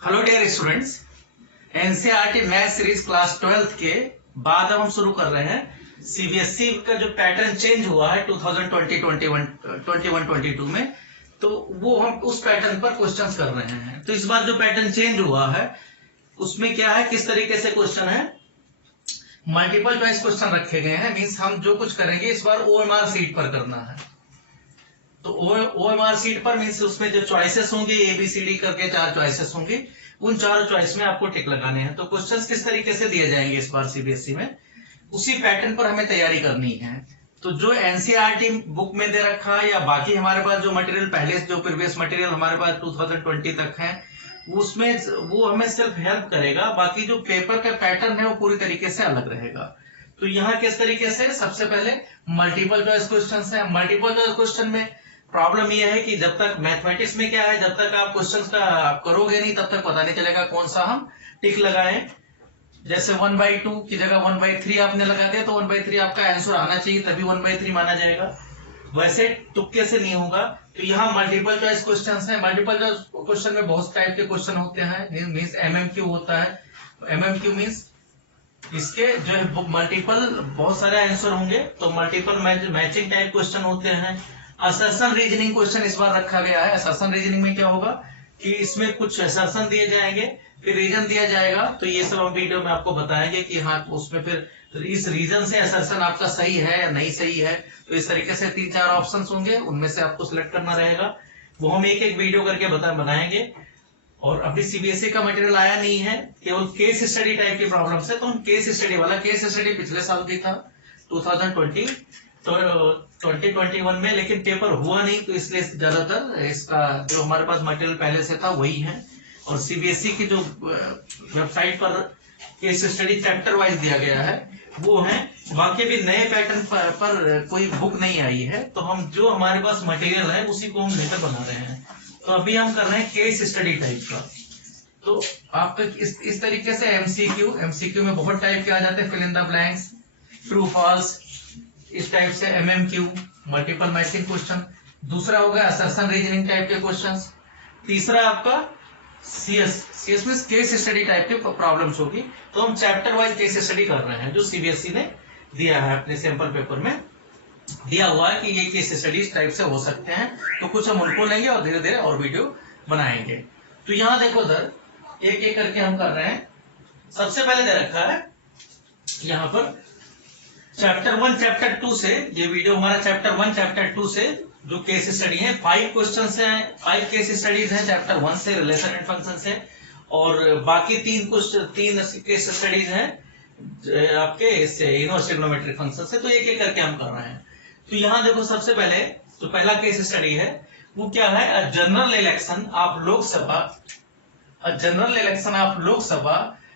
Hello dear students, NCERT math series class 12th के बाद अब हम शुरू कर रहे हैं सीबीएसई का जो पैटर्न चेंज हुआ है 2020-21-22 में, तो वो हम उस पैटर्न पर क्वेश्चंस कर रहे हैं। तो इस बार जो पैटर्न चेंज हुआ है उसमें क्या है, किस तरीके से क्वेश्चन है, मल्टीपल चॉइस क्वेश्चन रखे गए हैं। मीन्स हम जो कुछ करेंगे इस बार ओएमआर सीट पर करना है। तो ओएमआर सीट पर मीन्स उसमें जो चॉइसेस होंगे एबीसीडी करके 4 चॉइसेस होंगे, उन 4 चॉइस में आपको टिक लगाने हैं। तो क्वेश्चंस किस तरीके से दिए जाएंगे इस बार सीबीएसई में, उसी पैटर्न पर हमें तैयारी करनी है। तो जो एनसीईआरटी बुक में दे रखा है या बाकी हमारे पास जो मटेरियल पहले जो प्रीवियस मटेरियल हमारे पास 2020 तक है उसमें वो हमें सिर्फ हेल्प करेगा, बाकी जो पेपर का पैटर्न है वो पूरी तरीके से अलग रहेगा। तो यहाँ किस तरीके से, सबसे पहले मल्टीपल चॉइस क्वेश्चन है। मल्टीपल चॉइस क्वेश्चन में प्रॉब्लम यह है कि जब तक मैथमेटिक्स में क्या है, जब तक आप क्वेश्चंस का आप करोगे नहीं तब तक पता नहीं चलेगा कौन सा हम टिक लगाएं। जैसे 1/2 की जगह 1/3 आपने लगा दिया तो 1/3 आपका आंसर आना चाहिए, तभी 1/3 माना जाएगा। वैसे तुक्के से नहीं होगा। तो यहाँ मल्टीपल चॉइस क्वेश्चन है। मल्टीपल चॉइस क्वेश्चन में बहुत टाइप के क्वेश्चन होते हैं। मीन्स एमएमक्यू होता है। एमएमक्यू मीन्स इसके जो है मल्टीपल बहुत सारे आंसर होंगे, तो मल्टीपल मैचिंग टाइप क्वेश्चन होते हैं। असर्शन रीजनिंग क्वेश्चन इस बार रखा गया है। असर्शन रीजनिंग में क्या होगा कि इसमें कुछ असर्शन दिए जाएंगे, फिर रीजन दिया जाएगा। तो ये सब हम वीडियो में आपको बताएंगे कि हाँ उसमें फिर इस रीजन से असर्शन आपका सही है या नहीं सही है। तो इस तरीके से 3-4 ऑप्शन होंगे, उनमें से आपको सिलेक्ट करना रहेगा। वो हम एक एक वीडियो करके बनाएंगे। और अभी सीबीएसई का मटेरियल आया नहीं है, केवल केस स्टडी टाइप की प्रॉब्लम है। तो हम केस स्टडी पिछले साल भी था 2020 तो 2021 में, लेकिन पेपर हुआ नहीं, तो इसलिए ज्यादातर इसका जो हमारे पास मटेरियल पहले से था वही है। और सीबीएसई की जो वेबसाइट पर केस स्टडी चैप्टर वाइज दिया गया है वो है। बाकी भी नए पैटर्न पर कोई बुक नहीं आई है, तो हम जो हमारे पास मटेरियल है उसी को हम लेकर बना रहे हैं। तो अभी हम कर रहे हैं केस स्टडी टाइप का। तो आपका इस तरीके से एमसीक्यू में बहुत टाइप के आ जाते हैं, fill in the blanks, true false, इस टाइप से एमएमक्यू, मल्टीपल मैचिंग क्वेश्चन। दूसरा हो गया असर्शन रीजनिंग टाइप के क्वेश्चंस। तीसरा आपका सीएस में केस स्टडी टाइप के प्रॉब्लम्स होगी। तो हम चैप्टर वाइज केस स्टडी कर रहे हैं जो सीबीएसई ने दिया है अपने सैंपल पेपर में दिया हुआ है कि ये केस स्टडीज टाइप से हो सकते हैं। तो कुछ हम उनको लेंगे और धीरे धीरे और वीडियो बनाएंगे। तो यहाँ देखो सर, एक एक करके हम कर रहे हैं। सबसे पहले दे रखा है यहाँ पर चैप्टर 1 चैप्टर 2 से, ये वीडियो हमारा चैप्टर 1 चैप्टर 2 से जो केस स्टडी है 5 क्वेश्चन है, 5 केस स्टडीज है चैप्टर 1 से रिलेशन एंड फंक्शन से, और बाकी 3 केस स्टडीज है आपके इससे इनवर्स ट्रिग्नोमेट्रिक फंक्शन से। तो एक एक करके हम कर रहे हैं। तो यहाँ देखो सबसे पहले जो पहला केस स्टडी है वो क्या है, general election of Lok Sabha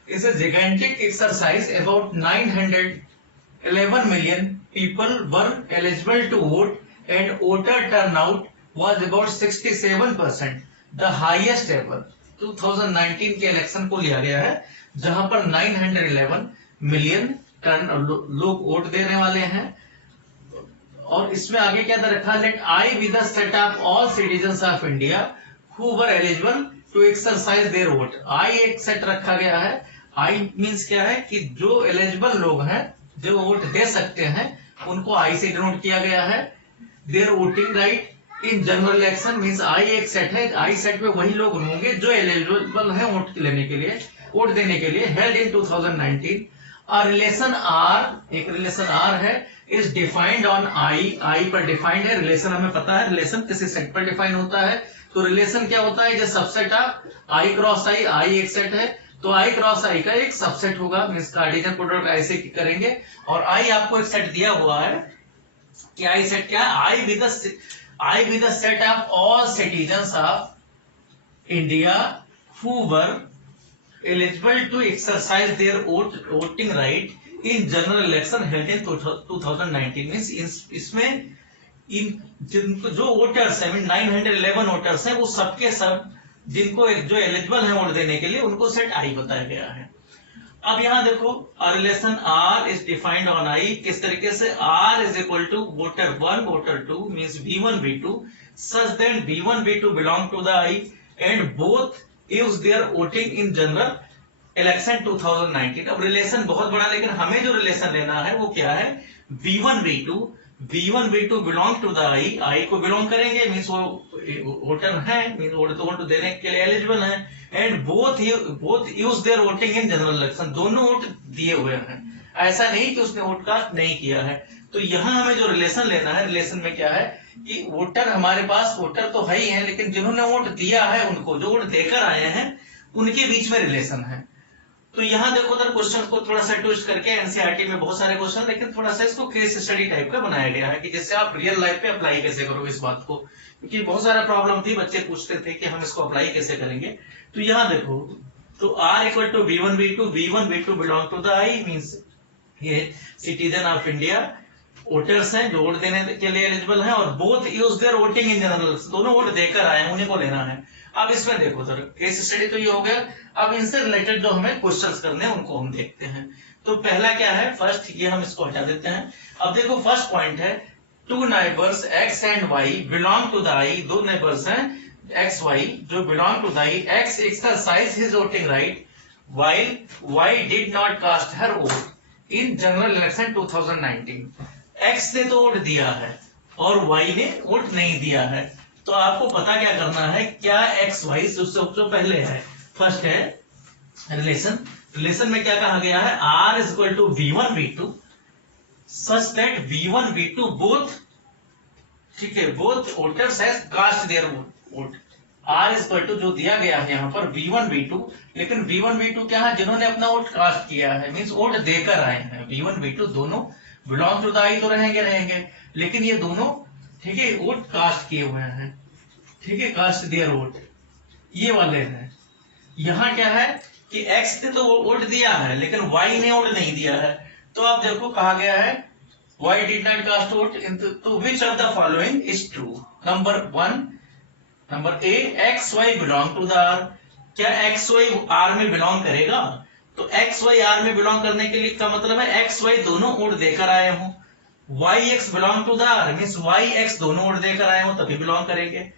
is a gigantic exercise. About 911 million people were eligible to vote and voter turnout was about 67%, the highest ever. 2019 के इलेक्शन को लिया गया है जहां पर 911 मिलियन लोग वोट देने वाले हैं। और इसमें आगे क्या रखा, let I be the set of all citizens of India who were eligible to exercise their vote. I एक सेट रखा गया है। आई मींस क्या है कि जो एलिजिबल लोग हैं जो वोट दे सकते हैं उनको आई से डिनोट किया गया है। Their voting right in general election means I एक सेट है। आई सेट में वही लोग होंगे जो एलिजिबल है वोट लेने के लिए, वोट देने के लिए। हेल्ड इन 2019 रिलेशन आर, एक रिलेशन आर है, इज डिफाइंड ऑन आई पर डिफाइंड है। रिलेशन हमें पता है, रिलेशन किसी सेट पर डिफाइन होता है। तो रिलेशन क्या होता है, जो सबसेट ऑफ आई क्रॉस आई एक सेट है तो आई क्रॉस आई का एक सबसेट होगा। मींस कार्टेशियन प्रोडक्ट ऐसे करेंगे। और आई आपको एक सेट दिया हुआ है कि आई सेट क्या है, I with the set of all citizens of India who were eligible to exercise their voting right in general election held in 2019 means इसमें जिनको जो वोटर्स है 911 वोटर्स हैं वो सबके सब जिनको जो एलिजिबल है वोट देने के लिए उनको सेट आई बताया गया है। अब यहाँ देखो relation R is defined on I किस तरीके से, R is equal to voter 1 voter 2 means V1 V2 such that V1 V2 belong to the I and both use their voting in general election 2019। अब relation बहुत बड़ा, लेकिन हमें जो relation लेना है वो क्या है, V1 V2 belong to the आई को बिलोंग करेंगे, मीन्स वो वोटर है, मीन्स वोट देने के लिए एलिजिबल है, and both use their voting in general election, दोनों वोट दिए हुए हैं, ऐसा नहीं कि उसने वोट कास्ट नहीं किया है। तो यहाँ हमें जो रिलेशन लेना है, रिलेशन में क्या है कि वोटर, हमारे पास वोटर तो है ही है, लेकिन जिन्होंने वोट दिया है उनको, जो वोट देकर आए हैं उनके बीच में रिलेशन है। तो यहाँ देखो उधर क्वेश्चन को थोड़ा सा ट्विस्ट करके, एनसीईआरटी में बहुत सारे क्वेश्चन, लेकिन थोड़ा सा इसको केस स्टडी टाइप का बनाया गया है कि जिससे आप रियल लाइफ पे अप्लाई कैसे करोगे इस बात को, क्योंकि बहुत सारा प्रॉब्लम थी, बच्चे पूछते थे कि हम इसको अप्लाई कैसे करेंगे। तो यहाँ देखो, तो R equal to V1 V2 belong to the I, means ये सिटीजन ऑफ इंडिया वोटर्स हैं जो वोट देने के लिए एलिजिबल हैं, और both use their voting in general, दोनों वोट देकर आए हैं, उन्हीं को लेना है। अब इसमें देखो सर, केस स्टडी तो ये हो गया। अब इनसे रिलेटेड जो हमें क्वेश्चंस करने हैं उनको हम देखते हैं। तो पहला क्या है, फर्स्ट, ये हम इसको हटा देते हैं। अब देखो फर्स्ट पॉइंट है, two neighbours X and Y belong to the I, दो नेबर्स हैं एक्स वाई जो belong to the I, X exercise his voting right while Y did not cast her vote in general election 2019। X ने तो vote दिया है और Y ने vote नहीं दिया है, तो आपको पता क्या करना है, क्या एक्स वाई सबसे पहले है, फर्स्ट है रिलेशन में क्या कहा गया है, R is equal to V1 V2 such that V1 V2 both, ठीक है, both voters has cast their vote. R is equal to जो दिया गया है यहाँ पर V1 V2, लेकिन V1 V2 क्या है, जिन्होंने अपना वोट कास्ट किया है, मींस वोट देकर आए हैं। V1 V2 दोनों बिलोंग टू द आई तो रहेंगे, लेकिन ये दोनों, ठीक है, वोट कास्ट किए हुए हैं, ठीक है, कास्ट देयर वोट, ये वाले हैं। यहाँ क्या है कि X ने तो वोट दिया है, लेकिन Y ने वोट नहीं दिया है। तो आप देखो कहा गया है Y did not cast vote तो which of the following is true? Number A, XY belong to the R। क्या XY R में बिलोंग करेगा? तो XY R में बिलोंग करने के लिए क्या मतलब है, XY दोनों वोट देकर आए हों। YX belong to the R means YX दोनों वोट देकर आए हों तभी बिलोंग करेंगे।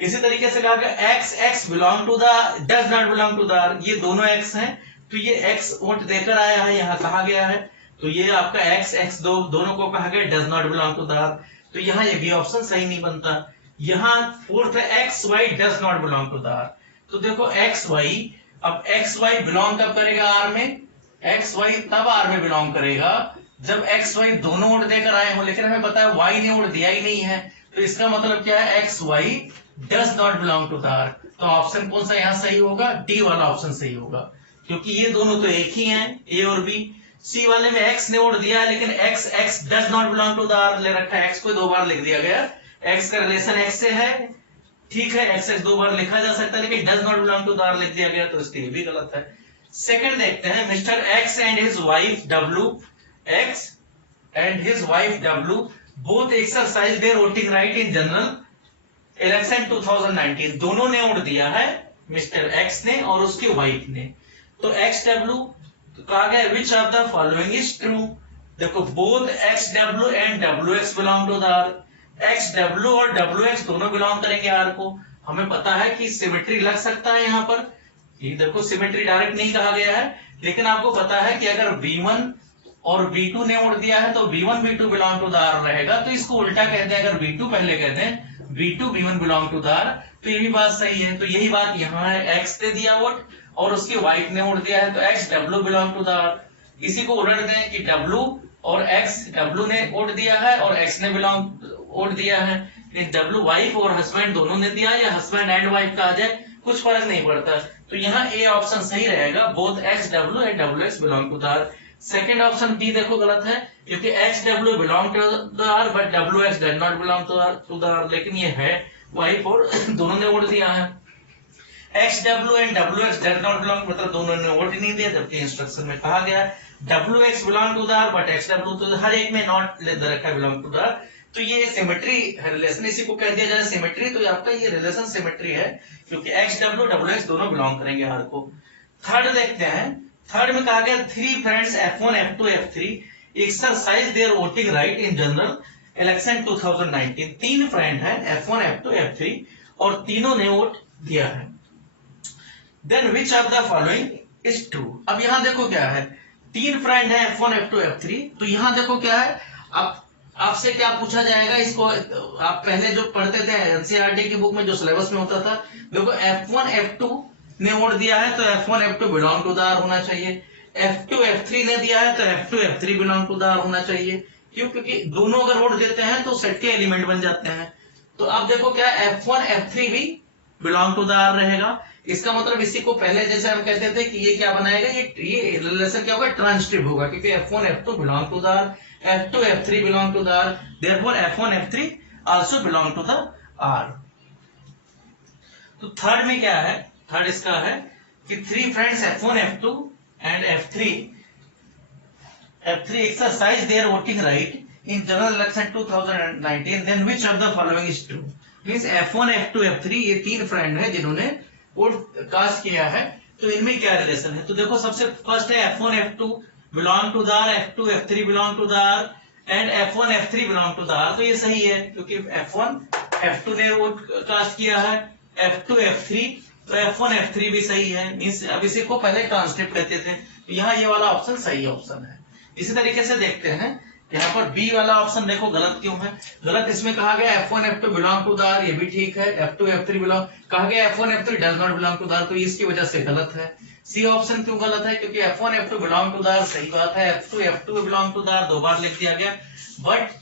इसी तरीके से कहा गया XX belong to the does not belong to the R, ये दोनों X हैं, तो ये X वोट देकर आया है, यहाँ कहा गया है, तो ये आपका XX दोनों को कहा गया does not belong to the R, तो यहाँ ये भी ऑप्शन सही नहीं बनता। यहाँ फोर्थ है XY does not belong to the R, तो देखो XY, अब XY बिलोंग कब करेगा R में, XY तब R में बिलोंग करेगा जब XY दोनों वोट देकर आए हो, लेकिन हमें पता है Y ने वोट दिया ही नहीं है, तो इसका मतलब क्या है, XY does not belong to the R। तो ऑप्शन कौन सा यहाँ सही होगा, डी वाला ऑप्शन सही होगा, क्योंकि ये दोनों तो एक ही हैं, ए और बी। सी वाले में X ने वोट दिया है, लेकिन X does not belong to the R ले रखा है, X को दो बार लिख दिया गया, X का रिलेशन X से है, ठीक है, X दो बार लिखा जा सकता है, लेकिन does not belong to the R लिख दिया गया, तो इसलिए भी गलत है। सेकंड देखते हैं, mister X and his wife W, X and his wife W both exercise their voting right in general election 2019। दोनों ने वोट दिया है, मिस्टर X ने और उसकी वाइफ ने। तो XW तो कहा गया which of the following is true। देखो both XW and WX belong to the R, XW और WX दोनों बिलोंग करेंगे R को। हमें पता है कि सिमेट्री लग सकता है यहाँ पर, ये देखो सिमेट्री डायरेक्ट नहीं कहा गया है, लेकिन आपको पता है कि अगर V1 और V2 ने वोट दिया है तो V1 V2 belong to the R रहेगा, तो इसको उल्टा कहते हैं, अगर V2 पहले कहते हैं V2 V1 belong to the R, तो ये भी बात सही है। तो यही बात यहाँ है, X ने दिया वोट और उसकी वाइफ ने वोट दिया है, तो XW belong to the R। इसी को उलट दें कि W और X, W ने वोट दिया है और X ने वोट दिया है, लेकिन W वाइफ और हस्बैंड दोनों ने दिया, या हस्बैंड एंड वाइफ कहा जाए, कुछ फर्क नहीं पड़ता। तो यहाँ ए ऑप्शन सही रहेगा, both XW and WX belong to the R। Second option B देखो गलत है, क्योंकि XW belong to the R but WX does not belong to the R, लेकिन ये है वाइफ और दोनों ने वोट दिया है। XW and WX does not belong मतलब दोनों ने वोट नहीं दिया, जबकि इंस्ट्रक्शन में कहा गया WX belong to the R but XW तो हर एक में नॉट ले रखा है बिलोंग टू द R। तो ये सिमेट्री रिलेशन, इसी को कह दिया जाए सिमेट्री, तो आपका ये रिलेशन सिमेट्री है, क्योंकि XW WX दोनों बिलोंग करेंगे R को। थर्ड देखते हैं, थर्ड में कहा गया three friends F1 F2 F3 exercise their voting right in general election 2019। तीन फ्रेंड हैं F1 F2 F3 और तीनों ने वोट दिया है। Then which of the following is true. अब यहाँ देखो क्या है, तीन फ्रेंड है F1 F2 F3, तो यहाँ देखो क्या है, अब आपसे क्या पूछा जाएगा, इसको आप पहले जो पढ़ते थे एनसीईआरटी की बुक में जो सिलेबस में होता था, देखो F1 F2 ने वोट दिया है तो F1 F2 belong to the R होना चाहिए, F2 F3 ने दिया है तो F2 F3 belong to the R होना चाहिए। क्यों? क्योंकि दोनों अगर वोट देते हैं तो सेट के एलिमेंट बन जाते हैं। तो अब देखो क्या F1 F3 भी बिलोंग टू द R रहेगा। इसका मतलब इसी को पहले जैसे हम कहते थे कि ये क्या बनाएगा, ये रिलेशन क्या होगा, ट्रांजिटिव होगा, क्योंकि F1 F2 belong to the R, F2 F3 belong to the R, therefore F1 F3 also belong to the R। तो थर्ड में क्या है, थर्ड इसका है कि three friends F1 F2 and F3 exercise their voting right in general election 2019, then which of the following is true? Means F1 F2 F3 ये तीन friend है जिन्होंने वोट कास्ट किया है, तो इनमें क्या रिलेशन है। तो देखो सबसे फर्स्ट है F1 F2 belong to the R, F2 F3 belong to the R and F1 F3 belong to the R। तो ये सही है क्योंकि F1 F2 ने वोट कास्ट किया है, F2 F3, तो F1 F3 भी सही है। मींस अब इसी को पहले ट्रांसक्रिप्ट कहते थे, तो यहाँ ये वाला ऑप्शन सही ऑप्शन है। इसी तरीके से देखते हैं यहाँ पर बी वाला ऑप्शन, देखो गलत क्यों है, गलत इसमें कहा गया F1 F2 belong to the R, ये भी ठीक है, F2 F3 बिलोंग, कहा गया F1 F3 does not belong to the R, तो इसकी वजह से गलत है। सी ऑप्शन क्यों गलत है, क्योंकि F1 F2 belong to the R सही बात है, F2 F2 belong to the R दो बार लिख दिया गया, बट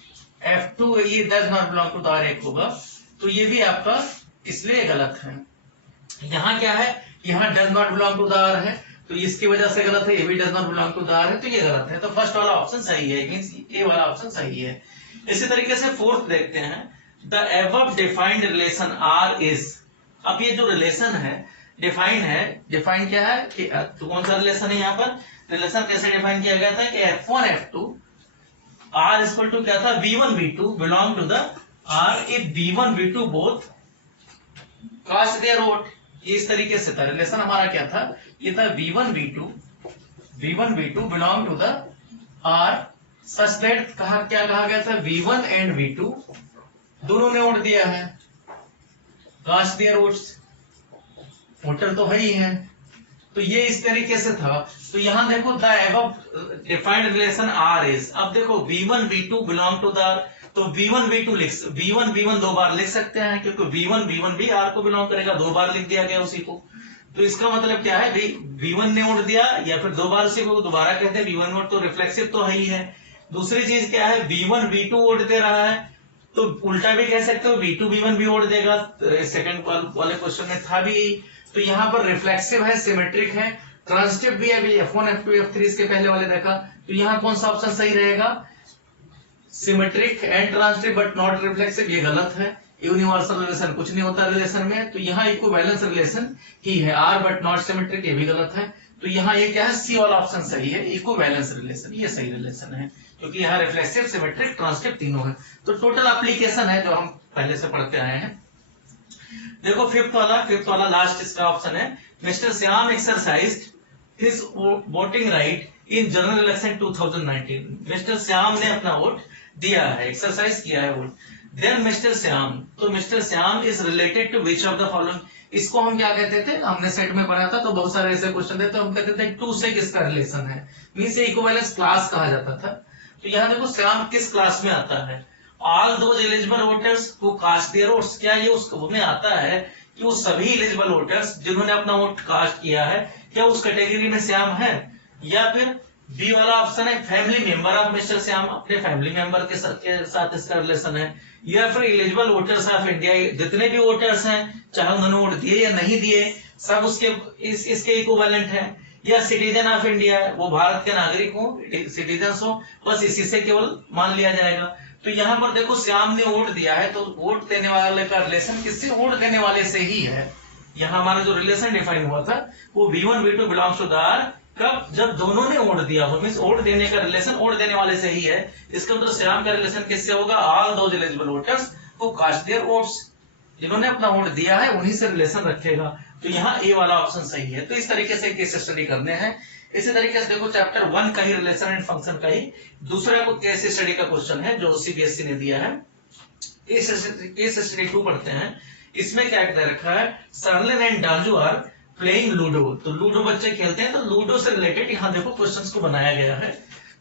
F2 ये does not belong to the R एक होगा, तो ये भी आपका इसलिए गलत है। यहाँ क्या है, यहाँ does not belong to the R है, तो इसकी वजह से गलत है, ये भी does not belong to the R है, तो ये गलत है। तो फर्स्ट वाला ऑप्शन सही है, मींस ए वाला ऑप्शन सही है। इसी तरीके से फोर्थ देखते हैं, the above defined relation R is. अब ये जो रिलेशन है डिफाइन है, डिफाइन क्या है कि तो कौन सा रिलेशन है, यहाँ पर रिलेशन कैसे डिफाइन किया गया था कि F1 F2 R equal to क्या था, V1 V2 belong to the R if V1 V2 both cast their vote. इस तरीके से था रिलेशन हमारा, क्या था, ये था V1 V2 belong to the R such that क्या कहा गया था, V1 एंड V2 दोनों ने वोट दिया है, कास्ट देयर वोट्स, वोटर तो है ही है, तो ये इस तरीके से था। तो यहां देखो the above defined relation R is, अब देखो V1 V2 belong to the R, तो V1 V1 दो बार लिख सकते हैं क्योंकि V1 भी R को बिलोंग करेगा, दो बार लिख दिया गया उसी को। तो इसका मतलब क्या है, V1 ने वोट दिया या फिर दो बार उसी को दोबारा कहते हैं V1 वोट, तो रिफ्लेक्सिव तो है ही है। दूसरी चीज क्या है, V1 V2 वोट दे रहा है, तो उल्टा भी कह सकते हो V2 V1 भी वोट देगा, सेकंड वाले क्वेश्चन में था भी। तो यहाँ पर रिफ्लेक्सिव है, सिमेट्रिक है, ट्रांजिटिव भी है, F1 F2 F3 इसके पहले वाले देखा, तो यहाँ कौन सा ऑप्शन सही रहेगा, symmetric and transitive but not reflexive, ये गलत है। यूनिवर्सल रिलेशन कुछ नहीं होता रिलेशन में, तो यहाँ इक्विवेलेंस रिलेशन ही है, R बट नॉट सिमेट्रिक, ये भी गलत है। तो यहाँ ये क्या है, सी वाला ऑप्शन सही है, इक्विवेलेंस रिलेशन, ये सही रिलेशन है क्योंकि यहाँ रिफ्लेक्सिव, सिमेट्रिक, ट्रांजिटिव तीनों है। तो टोटल एप्लीकेशन है जो हम पहले से पढ़ते आए हैं। देखो फिफ्थ वाला लास्ट इसका ऑप्शन है, mister Shyam exercised his voting right in general election 2019। Mister Shyam ने अपना वोट दिया है, एक्सरसाइज किया है वोट। देन मिस्टर श्याम, तो mister Shyam is related to which of the following, इसको हम क्या कहते थे, हमने सेट में पढ़ा था, तो बहुत सारे ऐसे क्वेश्चन थे, तो हम कहते थे टू से किसका रिलेशन है, मींस ये इक्विवेलेंस क्लास कहा जाता था। तो यहाँ देखो श्याम किस क्लास में आता है, all those eligible voters who cast their votes, क्या ये उसमें आता है कि वो सभी एलिजिबल वोटर्स जिन्होंने अपना वोट कास्ट किया है, क्या उस कैटेगरी में श्याम है, या फिर बी वाला ऑप्शन है family member of mister Shyam, अपने फैमिली मेंबर के साथ इसका रिलेशन है, या फिर एलिजिबल वोटर्स ऑफ इंडिया, जितने भी वोटर्स हैं चाहे उन्होंने वोट दिए या नहीं दिए सब उसके इसके इक्विवेलेंट है, या सिटीजन ऑफ इंडिया, वो भारत के नागरिक हो, सिटीजन हो, बस इसी से केवल मान लिया जाएगा। तो यहाँ पर देखो श्याम ने वोट दिया है, तो वोट देने वाले का रिलेशन किससे, वोट देने वाले से ही है। यहाँ हमारा जो रिलेशन डिफाइन हुआ था वो V1 V2 belongs to the R, कब, जब दोनों ने वोट दिया हो, मींस वोट देने का रिलेशन वोट देने वाले से ही है। इसका मतलब श्याम का रिलेशन किससे होगा, all those eligible voters who cast their votes, जिन्होंने अपना वोट दिया है उन्हीं से रिलेशन रखेगा। तो यहाँ ए वाला ऑप्शन सही है। तो इस तरीके से केस स्टडी करने हैं। इसी तरीके से देखो चैप्टर 1 का ही रिलेशन एंड फंक्शन का ही दूसरा केस स्टडी का क्वेश्चन है जो सीबीएसई ने दिया है। केस स्टडी 2 पढ़ते हैं। इसमें क्या दे रखा है, सर्लिन एंड डांजू आर प्लेइंग लूडो, तो लूडो बच्चे खेलते हैं, तो लूडो से रिलेटेड यहाँ देखो क्वेश्चंस को बनाया गया है।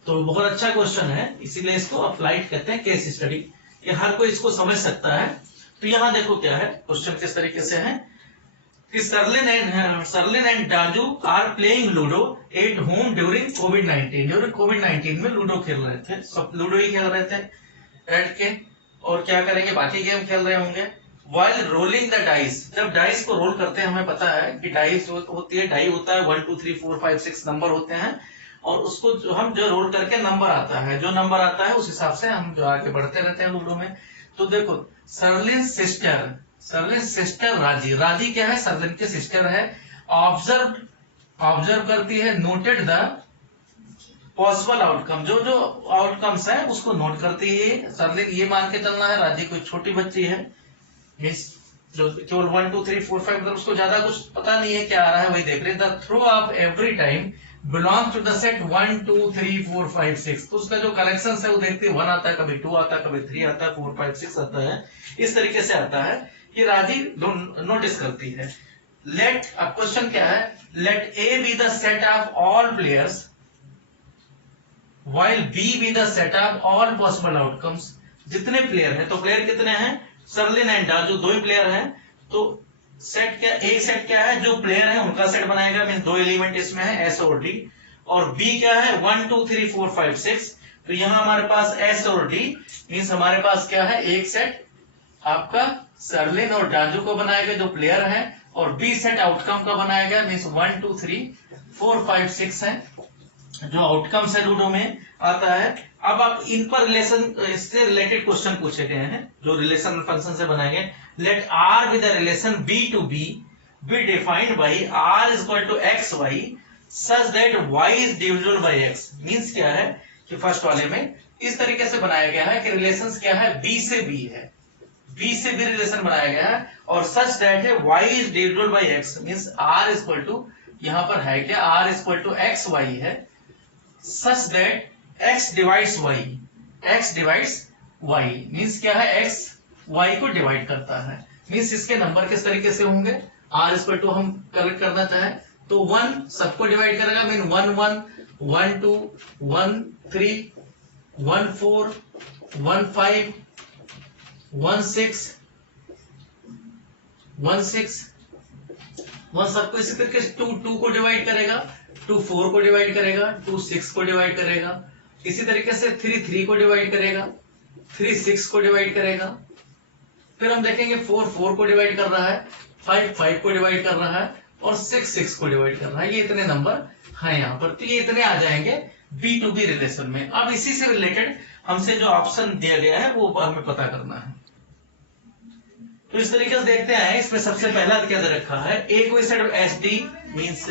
तो बहुत अच्छा क्वेश्चन है, इसीलिए इसको अप्लाइड कहते हैं, केस स्टडी। ये हर कोई इसको समझ सकता है। तो यहाँ देखो क्या है क्वेश्चन, किस तरीके से है कि Sarlin and Daju are playing ludo at home during कोविड-19। ड्यूरिंग कोविड-19 में लूडो खेल रहे थे, सब लूडो ही खेल रहे थे बैठ के, और क्या करेंगे बाकी गेम खेल रहे होंगे। While rolling the dice, जब डाइस को रोल करते हैं, हमें पता है कि डाइस होती है, डाई होता है 1 2 3 4 5 6 नंबर होते हैं, और उसको जो रोल करके नंबर आता है, जो नंबर आता है उस हिसाब से हम जो आगे बढ़ते रहते हैं लूडो में। तो देखो सरलिन सिस्टर राजी क्या है, सरलिन की सिस्टर है। ऑब्जर्व करती है, नोटेड द पॉसिबल आउटकम, जो आउटकम्स है उसको नोट करती है सरलिन। ये मान के चलना है राजी कोई छोटी बच्ची है, जो केवल 1 2 3 4 5 मतलब उसको ज्यादा कुछ पता नहीं है क्या आ रहा है वही देख रहे। The throw of every time belongs to the set 1 2 3 4 5 6, तो उसका जो कलेक्शन है वो देखते हैं, 1 आता है, कभी 2 आता है, कभी 3 आता है, 4 5 6 आता है, इस तरीके से आता है। ये राजी नोटिस करती है। लेट, अब क्वेश्चन क्या है, let A be the set of all players while B be the set of all possible outcomes। जितने प्लेयर हैं, तो प्लेयर कितने हैं, सरलिन एंड डाजू दो ही प्लेयर हैं, तो सेट क्या, ए सेट क्या है, जो प्लेयर है उनका सेट बनाएगा, मीन 2 एलिमेंट इसमें है एस और डी, और बी क्या है 1 2 3 4 5 6, तो यहां हमारे पास एस और डी मीन्स हमारे पास क्या है, एक सेट आपका सरलिन और डाजू को बनाएगा जो प्लेयर है, और बी सेट आउटकम का बनाएगा, मीन्स 1 2 3 4 5 6 है जो आउटकम्स है लूडो में आता है। अब आप इन पर रिलेशन, इससे रिलेटेड क्वेश्चन पूछे गए हैं जो रिलेशन फंक्शन से बनाए गए। Let R with the relation B to B be defined by R is equal to x y such that y is divisible by x. Means क्या है कि फर्स्ट वाले में इस तरीके से बनाया गया है कि रिलेशन क्या है, बी से बी है, बी से बी रिलेशन बनाया गया है, और सच दैट है y is divisible by x, means R is equal to, यहां पर है क्या, R is equal to x y है, such that x divides y means क्या है, x y को डिवाइड करता है। मीन्स इसके नंबर किस तरीके से होंगे, r इक्वल टू हम करेक्ट करना चाहे तो 1 सबको डिवाइड करेगा, मीन 1 1 1 2 1 3 1 4 1 5 1 6 1 6 1 सबको इसी तरीके से 2 2 को डिवाइड करेगा, 2 4 को डिवाइड करेगा, 2 6 को डिवाइड करेगा, इसी तरीके से 3 3 को डिवाइड करेगा, 3 6 को डिवाइड करेगा, फिर हम देखेंगे 4 4 को डिवाइड कर रहा है, 5 5 को डिवाइड कर रहा है, और 6 6 को डिवाइड कर रहा है। ये इतने नंबर हैं यहाँ पर, तो ये इतने आ जाएंगे बी टू बी रिलेशन में। अब इसी से रिलेटेड हमसे जो ऑप्शन दिया गया है वो हमें पता करना है। तो इस तरीके से देखते हैं, इसमें सबसे पहला क्या दे रखा है, ए को सेट एस डी मीन्स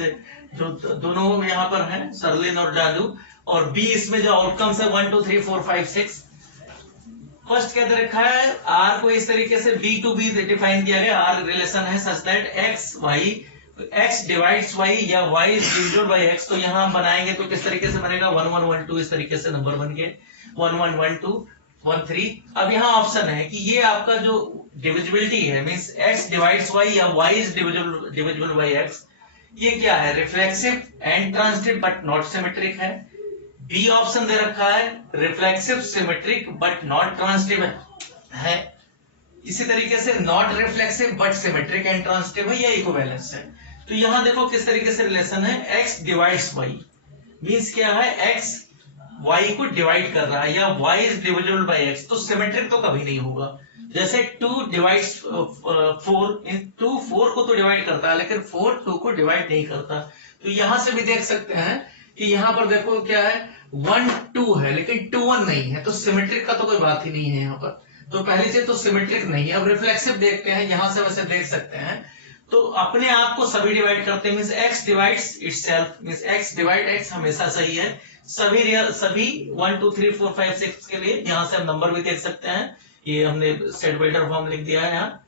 जो दोनों यहाँ पर हैं सरलिन और डालू, और बी इसमें जो आउटकम्स है 1 2 3 4 5 6। फर्स्ट क्या दे रखा है, आर को इस तरीके से बी टू बी डिफाइन किया गया, आर रिलेशन है such that X Y, X divides Y या Y is divisible by x. तो यहाँ हम बनाएंगे तो किस तरीके से बनेगा, 1 1 1 2 इस तरीके से नंबर बन गए, 1 1 1 2 1 3। अब यहाँ ऑप्शन है कि ये आपका जो डिविजिबिलिटी है मीन्स एक्स डिवाइड्स वाई या Y is divisible by x, ये क्या है, reflexive and transitive but not symmetric है। बी ऑप्शन दे रखा है reflexive symmetric but not transitive है। इसी तरीके से not reflexive but symmetric and transitive है या इक्विवेलेंस है। तो यहां देखो किस तरीके से रिलेशन है, एक्स डिवाइड्स वाई मीन्स क्या है, एक्स वाई को डिवाइड कर रहा है या Y is divisible by x, तो सिमेट्रिक तो कभी नहीं होगा। जैसे 2 डिवाइड्स 4, 2 4 को तो डिवाइड करता है लेकिन 4 2 को डिवाइड नहीं करता। तो यहां से भी देख सकते हैं कि यहां पर देखो क्या है, 1 2 है लेकिन 2 1 नहीं है, तो सिमेट्रिक का तो कोई बात ही नहीं है यहाँ पर। तो पहले से तो सिमेट्रिक नहीं है। अब रिफ्लेक्सिव देखते हैं, यहां से वैसे देख सकते हैं, तो अपने आप को सभी डिवाइड करते हैं, means x divides itself, means x divide x हमेशा सही है। सभी 1 2 3 4 5 6 के लिए यहां से हम नंबर भी देख सकते हैं। ये हमने सेट बिल्डर फॉर्म लिख दिया है यहाँ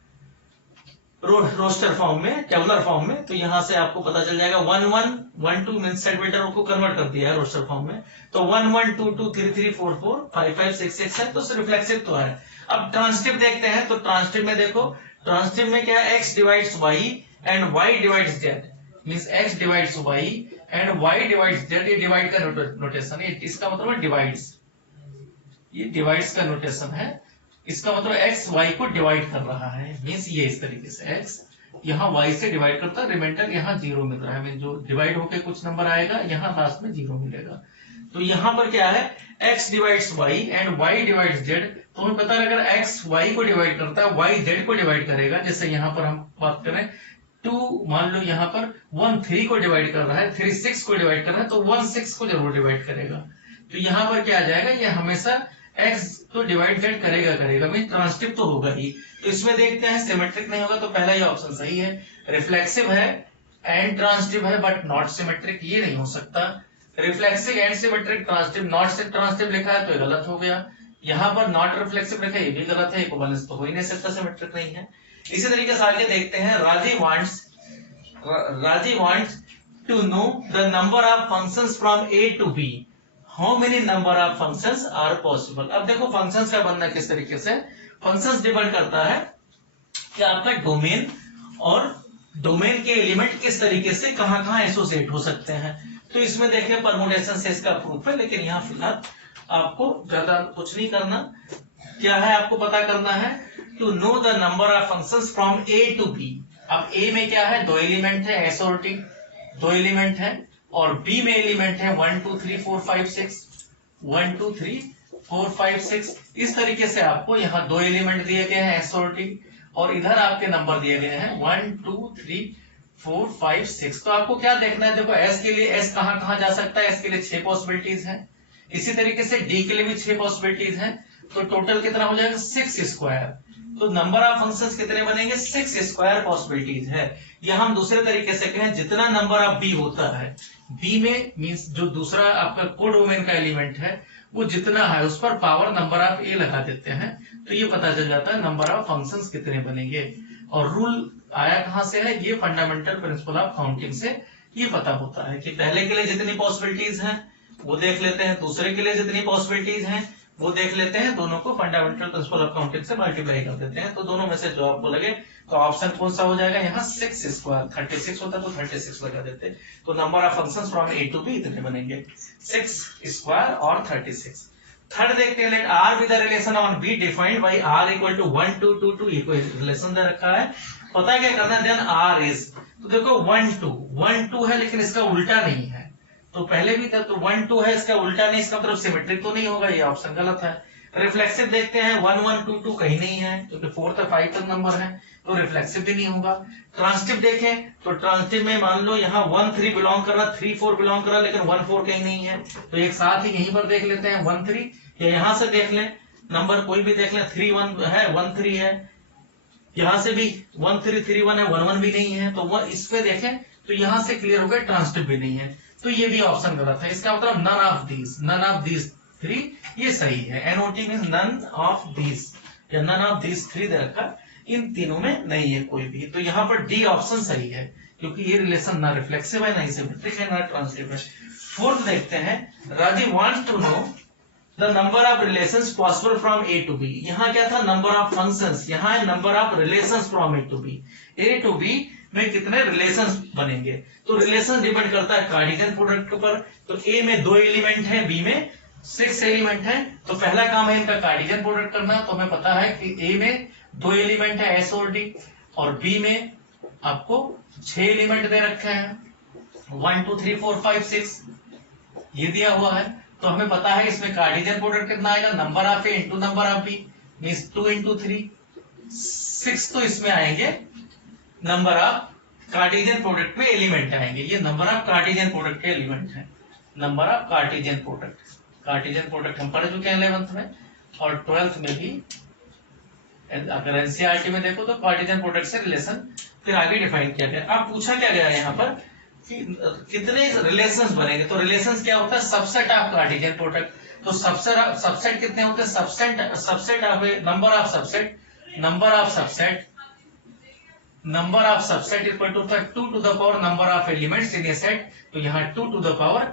रोस्टर फॉर्म में, टेबुलर फॉर्म में, तो यहां से आपको पता चल जाएगा 1 1 1 2 मींस सेट बिल्डर को कन्वर्ट कर दिया है रोस्टर फॉर्म में। तो 1 1 2 2 3 3 4 4 5 5 6 6 है, तो रिफ्लेक्सिव तो है। अब ट्रांजिटिव देखते हैं, तो ट्रांजिटिव में देखो, ट्रांजिटिव में क्या है, x divides y and y divides z. Means x divides y and y divides z। ये डिवाइड का नोटेशन है, इसका मतलब है डिवाइड्स, ये डिवाइड्स का नोटेशन है। इसका मतलब x y को डिवाइड कर रहा है, मींस ये इस तरीके से x यहाँ y से डिवाइड करता है, रिमाइंडर यहाँ 0 मिल रहा है, मीन जो डिवाइड होके कुछ नंबर आएगा यहाँ लास्ट में 0 मिलेगा। तो यहाँ पर क्या है, x divides y and y divides z। तो हमें पता है अगर x y को डिवाइड करता है, y z को डिवाइड करेगा। जैसे यहाँ पर हम बात करें 2, मान लो यहाँ पर 1 3 को डिवाइड कर रहा है, 3 6 को डिवाइड कर रहा है, तो 1 6 को जरूर डिवाइड करेगा। तो यहाँ पर क्या आ जाएगा, ये हमेशा x तो डिवाइड z करेगा मीन ट्रांसटिव तो होगा ही। तो इसमें देखते हैं सिमेट्रिक नहीं होगा, तो पहला ये ऑप्शन सही है। रिफ्लेक्सिव है एंड ट्रांसटिव है बट नॉट सिमेट्रिक, ये नहीं हो सकता। Reflexive and symmetric, transitive not से ट्रांसटिव लिखा है तो ये गलत हो गया। यहाँ पर नॉट रिफ्लेक्सिव लिखा है, ये भी गलत है, इक्विवेलेंस तो हो ही नहीं सकता, सिमेट्रिक नहीं है। इसी तरीके से आगे देखते हैं, Raji wants to know the number of functions from A to B, how many number of functions are possible. अब देखो फंक्शंस का बनना किस तरीके से, फंक्शंस डिपेंड करता है कि आपका डोमेन और डोमेन के एलिमेंट किस तरीके से कहां एसोसिएट हो सकते हैं। तो इसमें देखें परमुटेशन से इसका प्रूफ है, लेकिन यहाँ फिलहाल आपको ज्यादा कुछ नहीं करना। क्या है आपको पता करना है, to know the number of functions from A to B. अब ए में क्या है, 2 एलिमेंट है, एस और टी 2 एलिमेंट है, और बी में एलिमेंट है 1 2 3 4 5 6 1 2 3 4 5 6। इस तरीके से आपको यहाँ 2 एलिमेंट दिए गए हैं एस और टी, और इधर आपके नंबर दिए गए हैं 1 2 3 4 5 6। तो आपको क्या देखना है, देखो एस के लिए एस कहां जा सकता है, एस के लिए 6 पॉसिबिलिटीज हैं। इसी तरीके से डी के लिए भी 6 पॉसिबिलिटीज हैं। तो टोटल कितना हो जाएगा, 6 स्क्वायर। तो नंबर ऑफ फंक्शंस कितने बनेंगे, 6 स्क्वायर पॉसिबिलिटीज है। या हम दूसरे तरीके से कहें, जितना नंबर ऑफ बी होता है, बी में मींस जो दूसरा आपका कोडोमेन का एलिमेंट है वो जितना है उस पर पावर नंबर ऑफ ए लगा देते हैं, तो ये पता चल जाता है नंबर ऑफ फंक्शंस कितने बनेंगे। और रूल आया कहां से है, ये फंडामेंटल प्रिंसिपल ऑफ काउंटिंग से ये पता होता है कि पहले के लिए जितनी पॉसिबिलिटीज हैं वो देख लेते हैं, दूसरे के लिए जितनी पॉसिबिलिटीज हैं वो देख लेते हैं, दोनों को फंडामेंटल प्रिंसिपल ऑफ काउंटिंग से मल्टीप्लाई कर देते हैं। तो दोनों में से जो आपको लगे, तो ऑप्शन कौन सा हो जाएगा, यहाँ 6 स्क्वायर 36 होता तो 36 लगा देते। तो number of functions from A to B इतने बनेंगे, 6 स्क्वायर और 36। थर्ड देखते हैं, let R with the relation on B defined by R equal to 1 2 2 2 equal relation दे रखा है। पता क्या करना है, देन आर इज, तो देखो 1 2 है लेकिन इसका उल्टा नहीं है, तो पहले भी था तो 1 2 है, इसका उल्टा नहीं, इसका मतलब सिमेट्रिक तो नहीं होगा, ये ऑप्शन गलत है। रिफ्लेक्सिव देखते हैं, 1 1 2 2 कहीं नहीं है, क्योंकि 4 से 5 तक नंबर है, तो रिफ्लेक्सिव भी नहीं होगा। ट्रांसटिव देखें तो ट्रांसटिव में मान लो यहाँ 1 3 बिलोंग कर रहा, 3 4 बिलोंग कर रहा, लेकिन 1 4 कहीं नहीं है, तो एक साथ ही यहीं पर देख लेते हैं 1 3, या यहाँ से देख लें, नंबर कोई भी देख लें, 3 1 है, 1 3 है, यहाँ से भी 1 3 3 1 है, 1 1 भी नहीं है, तो इस पे देखें तो यहाँ से क्लियर हो गया ट्रांसटिव भी नहीं है, तो ये भी ऑप्शन गलत है। इसका मतलब नन ऑफ दीज 3 ये सही है। NOT means none of these, या नन ऑफ दीज 3 दे रखा, इन तीनों में नहीं है कोई भी, तो यहाँ पर डी ऑप्शन सही है, क्योंकि ये रिलेशन ना रिफ्लेक्सिव है, ना सिमेट्रिक है, ना ट्रांसटिव है। फोर्थ देखते हैं, Rajiv wants to know the number of relations possible from A to B. यहाँ क्या था, नंबर ऑफ फंक्शंस, यहाँ है number of relations from A to B. A to B में कितने रिलेशंस बनेंगे, तो रिलेशन डिपेंड करता है कार्टेशियन प्रोडक्ट पर। तो ए में 2 एलिमेंट है, बी में 6 एलिमेंट है, तो पहला काम है इनका कार्टेशियन प्रोडक्ट करना। तो हमें पता है कि ए में 2 एलिमेंट है एस और डी, और बी में आपको 6 एलिमेंट दे रखे हैं 1 2 3 4 5 6 ये दिया हुआ है। तो हमें पता है इसमें कार्टेशियन प्रोडक्ट कितना आएगा, number of A into number of B, means 2 into 3 6, तो इसमें आएंगे नंबर ऑफ कार्टेशियन प्रोडक्ट में एलिमेंट आएंगे, ये नंबर ऑफ कार्टेशियन प्रोडक्ट के एलिमेंट है, नंबर ऑफ कार्टेशियन प्रोडक्ट हम पढ़ चुके हैं 11th में, और 12th में भी अगर एनसीईआरटी में देखो तो कार्टेशियन प्रोडक्ट से रिलेशन फिर आगे डिफाइन किया गया। अब पूछा क्या गया यहाँ पर कि कितने रिलेशंस बनेंगे, तो रिलेशंस क्या होता है, सबसेट ऑफ कार्टेशियन प्रोडक्ट। तो सबसेट कितने होते हैं, subset of number of subset equal to 2 to the power number of elements in a set. तो यहाँ 2 टू द पावर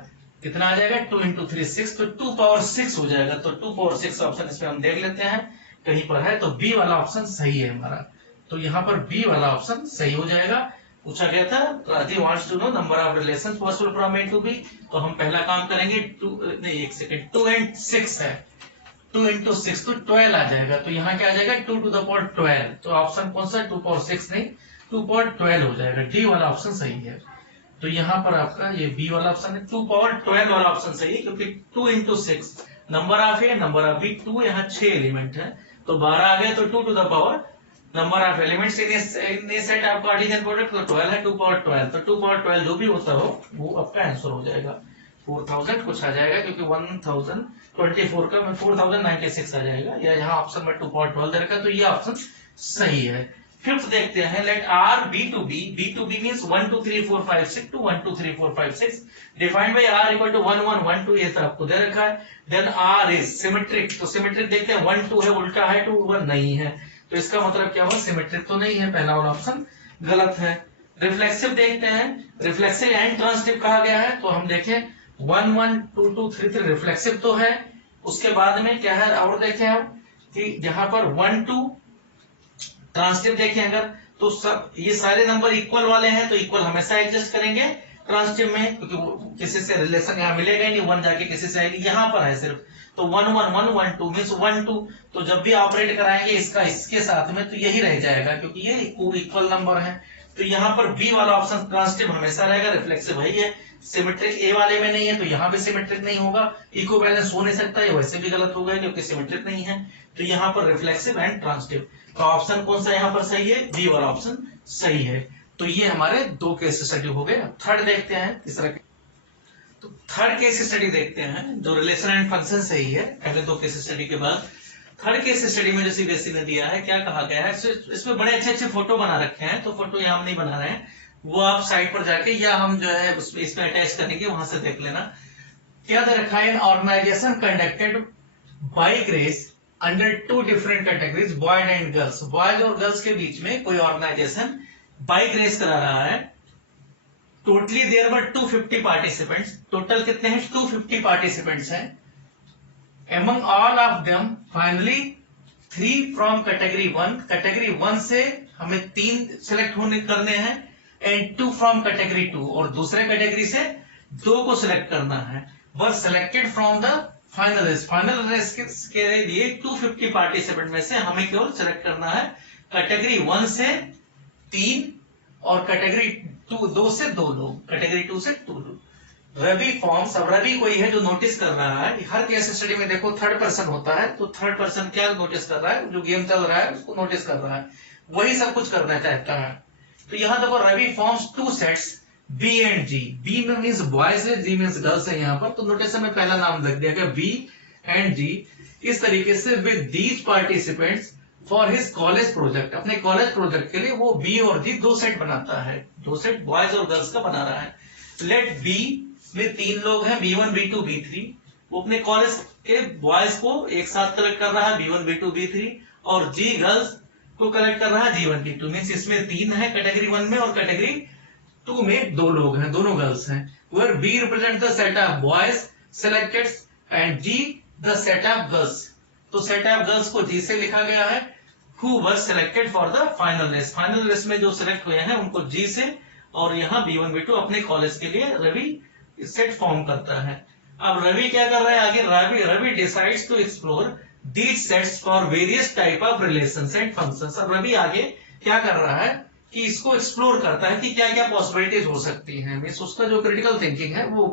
कितना आ जाएगा, 2 इंटू 3 6, तो 2 पावर 6 हो जाएगा। तो 2 पावर 6 ऑप्शन इसमें हम देख लेते हैं कहीं पर है, तो बी वाला ऑप्शन सही है हमारा, तो यहाँ पर बी वाला ऑप्शन सही हो जाएगा। पूछा गया था, Radhi wants to know number of relations possible from A to B. तो हम पहला काम करेंगे, 2 नहीं 1 सेकंड, 2 and 6 है, 2 into 6 तो 12 आ जाएगा। तो यहाँ क्या आ जाएगा, 2 to the power 12। तो ऑप्शन कौन सा, 2 power 6 नहीं, 2 power 12 हो जाएगा। डी वाला ऑप्शन सही है। तो यहाँ पर आपका ये बी वाला ऑप्शन है, 2 power 12 वाला ऑप्शन सही है, क्योंकि 2 into 6 number of A number of B, 2 यहाँ 6 एलिमेंट है तो 12 आ गया। तो 2 to the power number of elements इन ये सेट आपका कार्टेशियन प्रोडक्ट तो 12 है, 2 power 12। तो 2 power 12 जो भी होता हो वो आपका आंसर हो जाएगा। 4000 कुछ आ जाएगा, क्योंकि 1024 का में 4096 आ जाएगा, या यहाँ ऑप्शन में 2 power 12 दे रखा, तो ये ऑप्शन सही है। फिफ्थ देखते हैं, let R B to B means 1 2 3 4 5 6 to 1 2 3 4 5 6 defined by R equal to 1 1 1 2, ये तो आपको दे रखा है। देन आर इज सिमेट्रिक, तो सिमेट्रिक देखते हैं, 1 2 है, उल्टा है, 2 1 नहीं है, तो इसका मतलब क्या हुआ, सिमेट्रिक तो नहीं है, पहला वाला ऑप्शन गलत है। रिफ्लेक्सिव देखते हैं, रिफ्लेक्सिव एंड ट्रांसिटिव कहा गया है, तो हम देखें 1 1 2 2 3 3 रिफ्लेक्सिव तो है। उसके बाद में क्या है और देखें हम कि यहाँ पर 1 2 ट्रांसिटिव देखें अगर, तो सब ये सारे नंबर इक्वल वाले हैं, तो इक्वल हमेशा एडजस्ट करेंगे ट्रांसिटिव में, क्योंकि किसी से रिलेशन यहाँ मिलेगा ही नहीं, 1 जाके किसी से आएगी, यहाँ पर है सिर्फ। तो 1 1 1 1 2 मींस 1 2, तो जब भी ऑपरेट कराएंगे इसका इसके साथ में तो यही रह जाएगा, क्योंकि ये इक्वल नंबर है। तो यहाँ पर बी वाला ऑप्शन ट्रांसिटिव हमेशा रहेगा, रिफ्लेक्सिव वही है। सिमेट्रिक ए वाले में नहीं है, तो यहाँ भी सिमेट्रिक नहीं होगा, इक्व बैलेंस हो नहीं सकता, ये वैसे भी गलत होगा क्योंकि सिमेट्रिक नहीं है। तो यहाँ पर रिफ्लेक्सिव एंड ट्रांसिटिव, तो ऑप्शन कौन सा यहाँ पर सही है, बी वाला ऑप्शन सही है। तो ये हमारे 2 केस स्टडी हो गए। थर्ड देखते हैं, तीसरा। तो थर्ड केस स्टडी देखते हैं, जो रिलेशन एंड फंक्शन सही है पहले 2 केस स्टडी के बाद। थर्ड केस स्टडी में जो सीबीएसई ने दिया है, क्या कहा गया है, इसमें बड़े अच्छे अच्छे फोटो बना रखे हैं, तो फोटो यहाँ हम नहीं बना रहे हैं, वो आप साइट पर जाके या हम जो है इसमें अटैच करेंगे, वहां से देख लेना। क्या दे रखा है, organisation conducted by grace under 2 different categories boys and girls. Boys और गर्ल्स के बीच में कोई ऑर्गेनाइजेशन बाय ग्रेस करा रहा है। Totally there were 250 participants, total कितने हैं, 250 पार्टिसिपेंट्स हैं। Among all of them, finally 3 from category 1, category 1 से हमें 3 सिलेक्ट करने हैं, एंड 2 from category 2, और दूसरे कैटेगरी से 2 को सिलेक्ट करना है। Were selected from the final race, final race के लिए 250 पार्टिसिपेंट में से हमें केवल सिलेक्ट करना है कैटेगरी 1 से 3 और कैटेगरी 2 से 2 लोग, कैटेगरी 2 से 2 लोग। रवि फॉर्म्स, अब रवि कोई है जो नोटिस कर रहा है, हर केस स्टडी में देखो थर्ड पर्सन होता है, तो थर्ड पर्सन क्या नोटिस कर रहा है, जो गेम चल रहा है उसको नोटिस कर रहा है, वही सब कुछ करना चाहता है। तो यहाँ देखो Ravi forms 2 sets B and G, B में मीन्स बॉयज है, जी मीन्स गर्ल्स है यहाँ पर, तो नोटेशन में पहला नाम लग दिया गया बी एंड जी। इस तरीके से with these participants for his college project, अपने कॉलेज प्रोजेक्ट के लिए वो बी और जी 2 सेट बनाता है, 2 सेट बॉयज और गर्ल्स का बना रहा है। लेट बी में 3 लोग हैं, B1 B2 B3, वो अपने कॉलेज के बॉयज को एक साथ कलेक्ट कर रहा है, B1 B2 B3, और जी गर्ल्स को कलेक्ट कर रहा है G1 G2, मींस इसमें 3 है कैटेगरी 1 में, और कैटेगरी 2 में 2 लोग हैं, दोनों गर्ल्स हैं। Where B represent the set of boys selected and G the set of girls, तो सेट ऑफ गर्ल्स को G से लिखा गया है, who were selected for the final race, final race में जो सिलेक्ट हुए हैं उनको G से, और यहाँ B1 B2 अपने कॉलेज के लिए रवि सेट फॉर्म करता है। अब रवि क्या कर रहा है आगे, Ravi decides to explore these sets for various type of relations and functions. अब रवि आगे क्या कर रहा है कि इसको एक्सप्लोर करता है कि क्या क्या पॉसिबिलिटीज हो सकती हैं, मींस उसका जो क्रिटिकल थिंकिंग है वो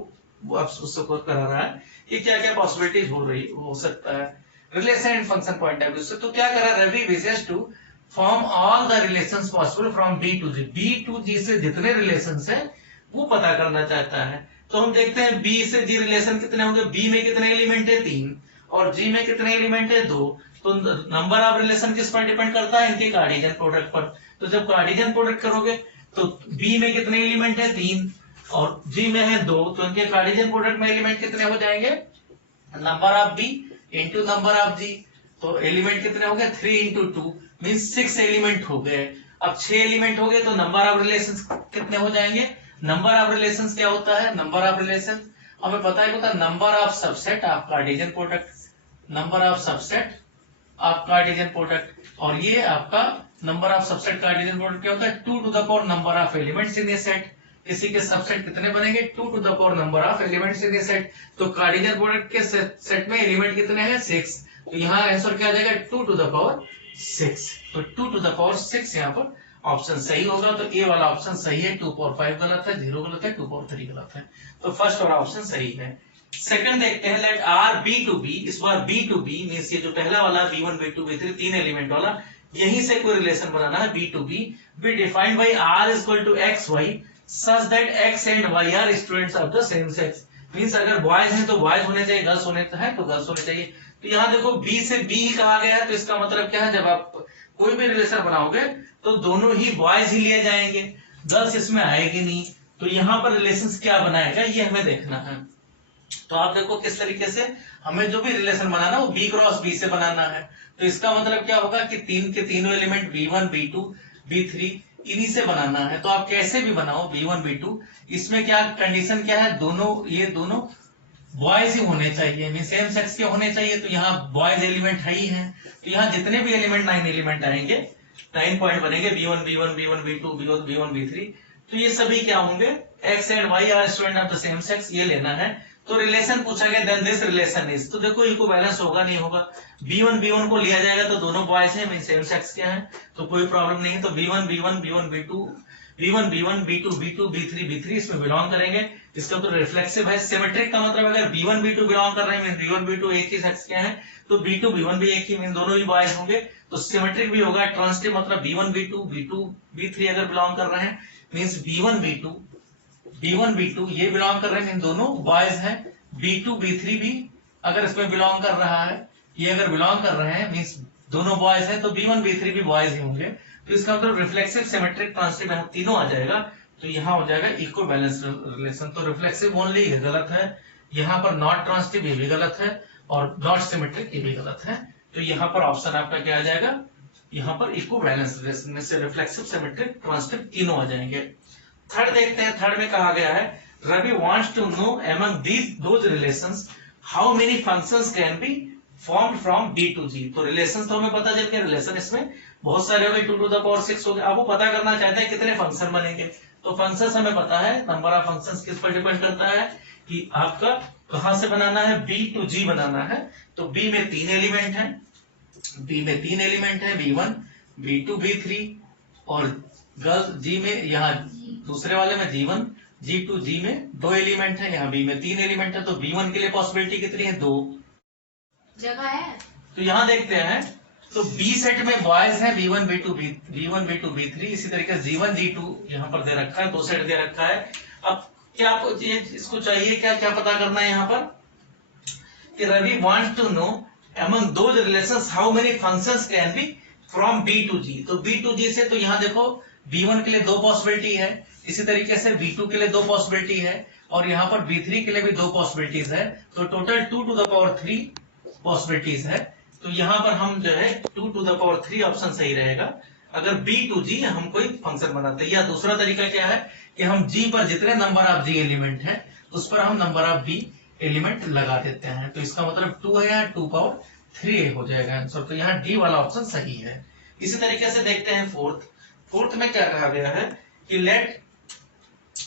उसको करा रहा है कि क्या क्या पॉसिबिलिटीज हो सकता है relation and function point of view से। तो क्या कर रहा है Ravi, wishes to form all the relations possible from B to G, B to G से जितने रिलेशंस हैं वो पता करना चाहता है। तो हम देखते हैं बी से जी रिलेशन कितने होंगे, बी में कितने एलिमेंट है 3 और जी में कितने एलिमेंट है 2, तो नंबर ऑफ रिलेशन किस पर डिपेंड करता है, इनके कार्टेशियन प्रोडक्ट पर। तो जब कार्टेशियन प्रोडक्ट करोगे तो बी में कितने एलिमेंट है 3 और जी में है 2, तो इनके कार्टेशियन प्रोडक्ट में एलिमेंट कितने हो जाएंगे, number of B into number of G, तो एलिमेंट कितने हो गए 3 इंटू 2 मींस 6 एलिमेंट हो गए। अब 6 एलिमेंट हो गए तो नंबर ऑफ रिलेशंस कितने हो जाएंगे, नंबर ऑफ रिलेशंस क्या होता है, नंबर ऑफ रिलेशंस हमें पता है होता है number of subset of Cartesian product, number of subset of Cartesian product, और ये आपका number of subset cardinal product क्या होता है, 2 to the power number of elements in a set. इसी के सबसेट कितने बनेंगे, 2 to the power number of elements in a set. तो कार्डिनल प्रोडक्ट के सेट में एलिमेंट कितने हैं, 6। तो यहाँ आंसर क्या आ जाएगा, 2 टू द पावर 6। तो 2 टू द पावर 6 यहाँ पर ऑप्शन सही होगा। तो ए वाला ऑप्शन सही है, 2 पावर 5 गलत है, 0 गलत है, 2 पावर 3 गलत है। तो फर्स्ट वाला ऑप्शन सही है। सेकंड देखते हैं, let R B to B. इस बार बी टू बी मीन्स ये जो पहला वाला B1 B2 B3 तीन एलिमेंट वाला, यहीं से कोई रिलेशन बनाना है। B to B be defined by R is equal to x y such that x and y are students of the same sex. Means अगर बॉयज हैं तो बॉयज होने चाहिए, गर्ल्स होने हैं तो गर्ल्स होने चाहिए। तो यहाँ देखो बी से बी कहा गया है, तो इसका मतलब क्या है, जब आप कोई भी रिलेशन बनाओगे तो दोनों ही बॉयज ही लिए जाएंगे, गर्ल्स इसमें आएगी नहीं। तो यहाँ पर रिलेशन क्या बनाएगा ये हमें देखना है। तो आप देखो किस तरीके से हमें जो भी रिलेशन बनाना वो B क्रॉस B से बनाना है। तो इसका मतलब क्या होगा कि तीन के तीनों एलिमेंट B1 B2 B3 इन्हीं से बनाना है। तो आप कैसे भी बनाओ B1 B2, इसमें क्या कंडीशन क्या है, दोनों ये दोनों बॉयज ही होने चाहिए, मीन सेम सेक्स के होने चाहिए। तो यहाँ बॉयज एलिमेंट है ही है, तो यहाँ जितने भी एलिमेंट 9 एलिमेंट आएंगे, 9 पॉइंट बनेंगे B1 B1 B1 B2 B1 B3। तो ये सभी क्या होंगे, x and y are student of the same sex, ये लेना है। तो रिलेशन पूछा गया, देन दिस रिलेशन इज, तो देखो इनको बैलेंस होगा नहीं होगा। B1 B1 को लिया जाएगा तो दोनों बॉयज हैं, मीन सेम सेक्स के हैं, तो कोई प्रॉब्लम नहीं है। तो B1 B1 B1 B2 B1 B1 B2 B2 B3 B3 इसमें बिलोंग करेंगे। इसका तो रिफ्लेक्सिव है। सिमेट्रिक का मतलब अगर B1 B2 बिलोंग कर रहे हैं, मीन B1 B2 एक ही सेक्स के हैं, तो B2 B1 भी एक ही, मीन दोनों ही बॉयज होंगे, तो सिमेट्रिक भी होगा। ट्रांसिटिव मतलब B1 B2 B2 B3 अगर बिलोंग कर रहे हैं, मीन्स B1 B2 ये बिलोंग कर रहे हैं, मीन दोनों बॉयज हैं। B2 B3 भी अगर इसमें बिलोंग कर रहा है, ये अगर बिलोंग कर रहे हैं, मीन्स दोनों बॉयज हैं, तो B1 B3 भी बॉयज ही होंगे। तो इसका मतलब रिफ्लेक्सिव, सिमेट्रिक, ट्रांसिटिव यहाँ तीनों आ जाएगा। तो यहाँ हो जाएगा इक्वल बैलेंस रिलेशन। तो रिफ्लेक्सिव ओनली गलत है, यहाँ पर नॉट ट्रांसिटिव ये भी गलत है, और नॉट सिमेट्रिक ये भी गलत है। तो यहाँ पर ऑप्शन आपका क्या आ जाएगा, यहाँ पर इक्वल बैलेंस रिलेशन में से रिफ्लेक्सिव, सिमेट्रिक, ट्रांसिटिव तीनों आ जाएंगे। थर्ड देखते हैं, थर्ड में कहा गया है Ravi wants to know among those relations how many functions can be formed from B to G। तो रिलेशन तो हमें पता चल गया, रिलेशन इसमें बहुत सारे हो गए, 2 टू द पावर 6 हो गए। अब वो पता करना चाहते हैं कितने फंक्शन बनेंगे। तो फंक्शंस हमें पता है, नंबर ऑफ फंक्शंस किस पर डिपेंड करता है कि आपका कहां से बनाना है, B to G बनाना है। तो B में 3 एलिमेंट है, B1 B2 B3, और गर्ल्स G में, यहाँ दूसरे वाले में G1 G2 G में 2 एलिमेंट है, यहाँ B में 3 एलिमेंट है। तो B1 के लिए पॉसिबिलिटी कितनी है, 2 जगह है। तो यहाँ देखते हैं, तो B सेट में बॉयज है B1 B2 B3, इसी तरीके से G1 G2 यहाँ पर दे रखा है, 2 सेट दे रखा है। अब क्या आपको इसको चाहिए, क्या क्या पता करना है यहाँ पर कि Ravi wants to know among those relations how many functions can be from B to G। तो B to G से, तो यहाँ देखो B1 के लिए 2 पॉसिबिलिटी है, इसी तरीके से B2 के लिए 2 पॉसिबिलिटी है, और यहाँ पर B3 के लिए भी 2 पॉसिबिलिटीज है। तो total 2 to the power 3 possibilities है। तो यहाँ पर हम जो है 2 टू द पावर 3 ऑप्शन सही रहेगा अगर B to G हम कोई फंक्शन बनाते हैं। या दूसरा तरीका क्या है कि हम G पर जितने नंबर ऑफ G एलिमेंट है उस पर हम नंबर ऑफ B एलिमेंट लगा देते हैं। तो इसका मतलब 2 है, 2 पावर 3 हो जाएगा आंसर। तो यहाँ D वाला ऑप्शन सही है। इसी तरीके से देखते हैं फोर्थ में क्या कहा गया है कि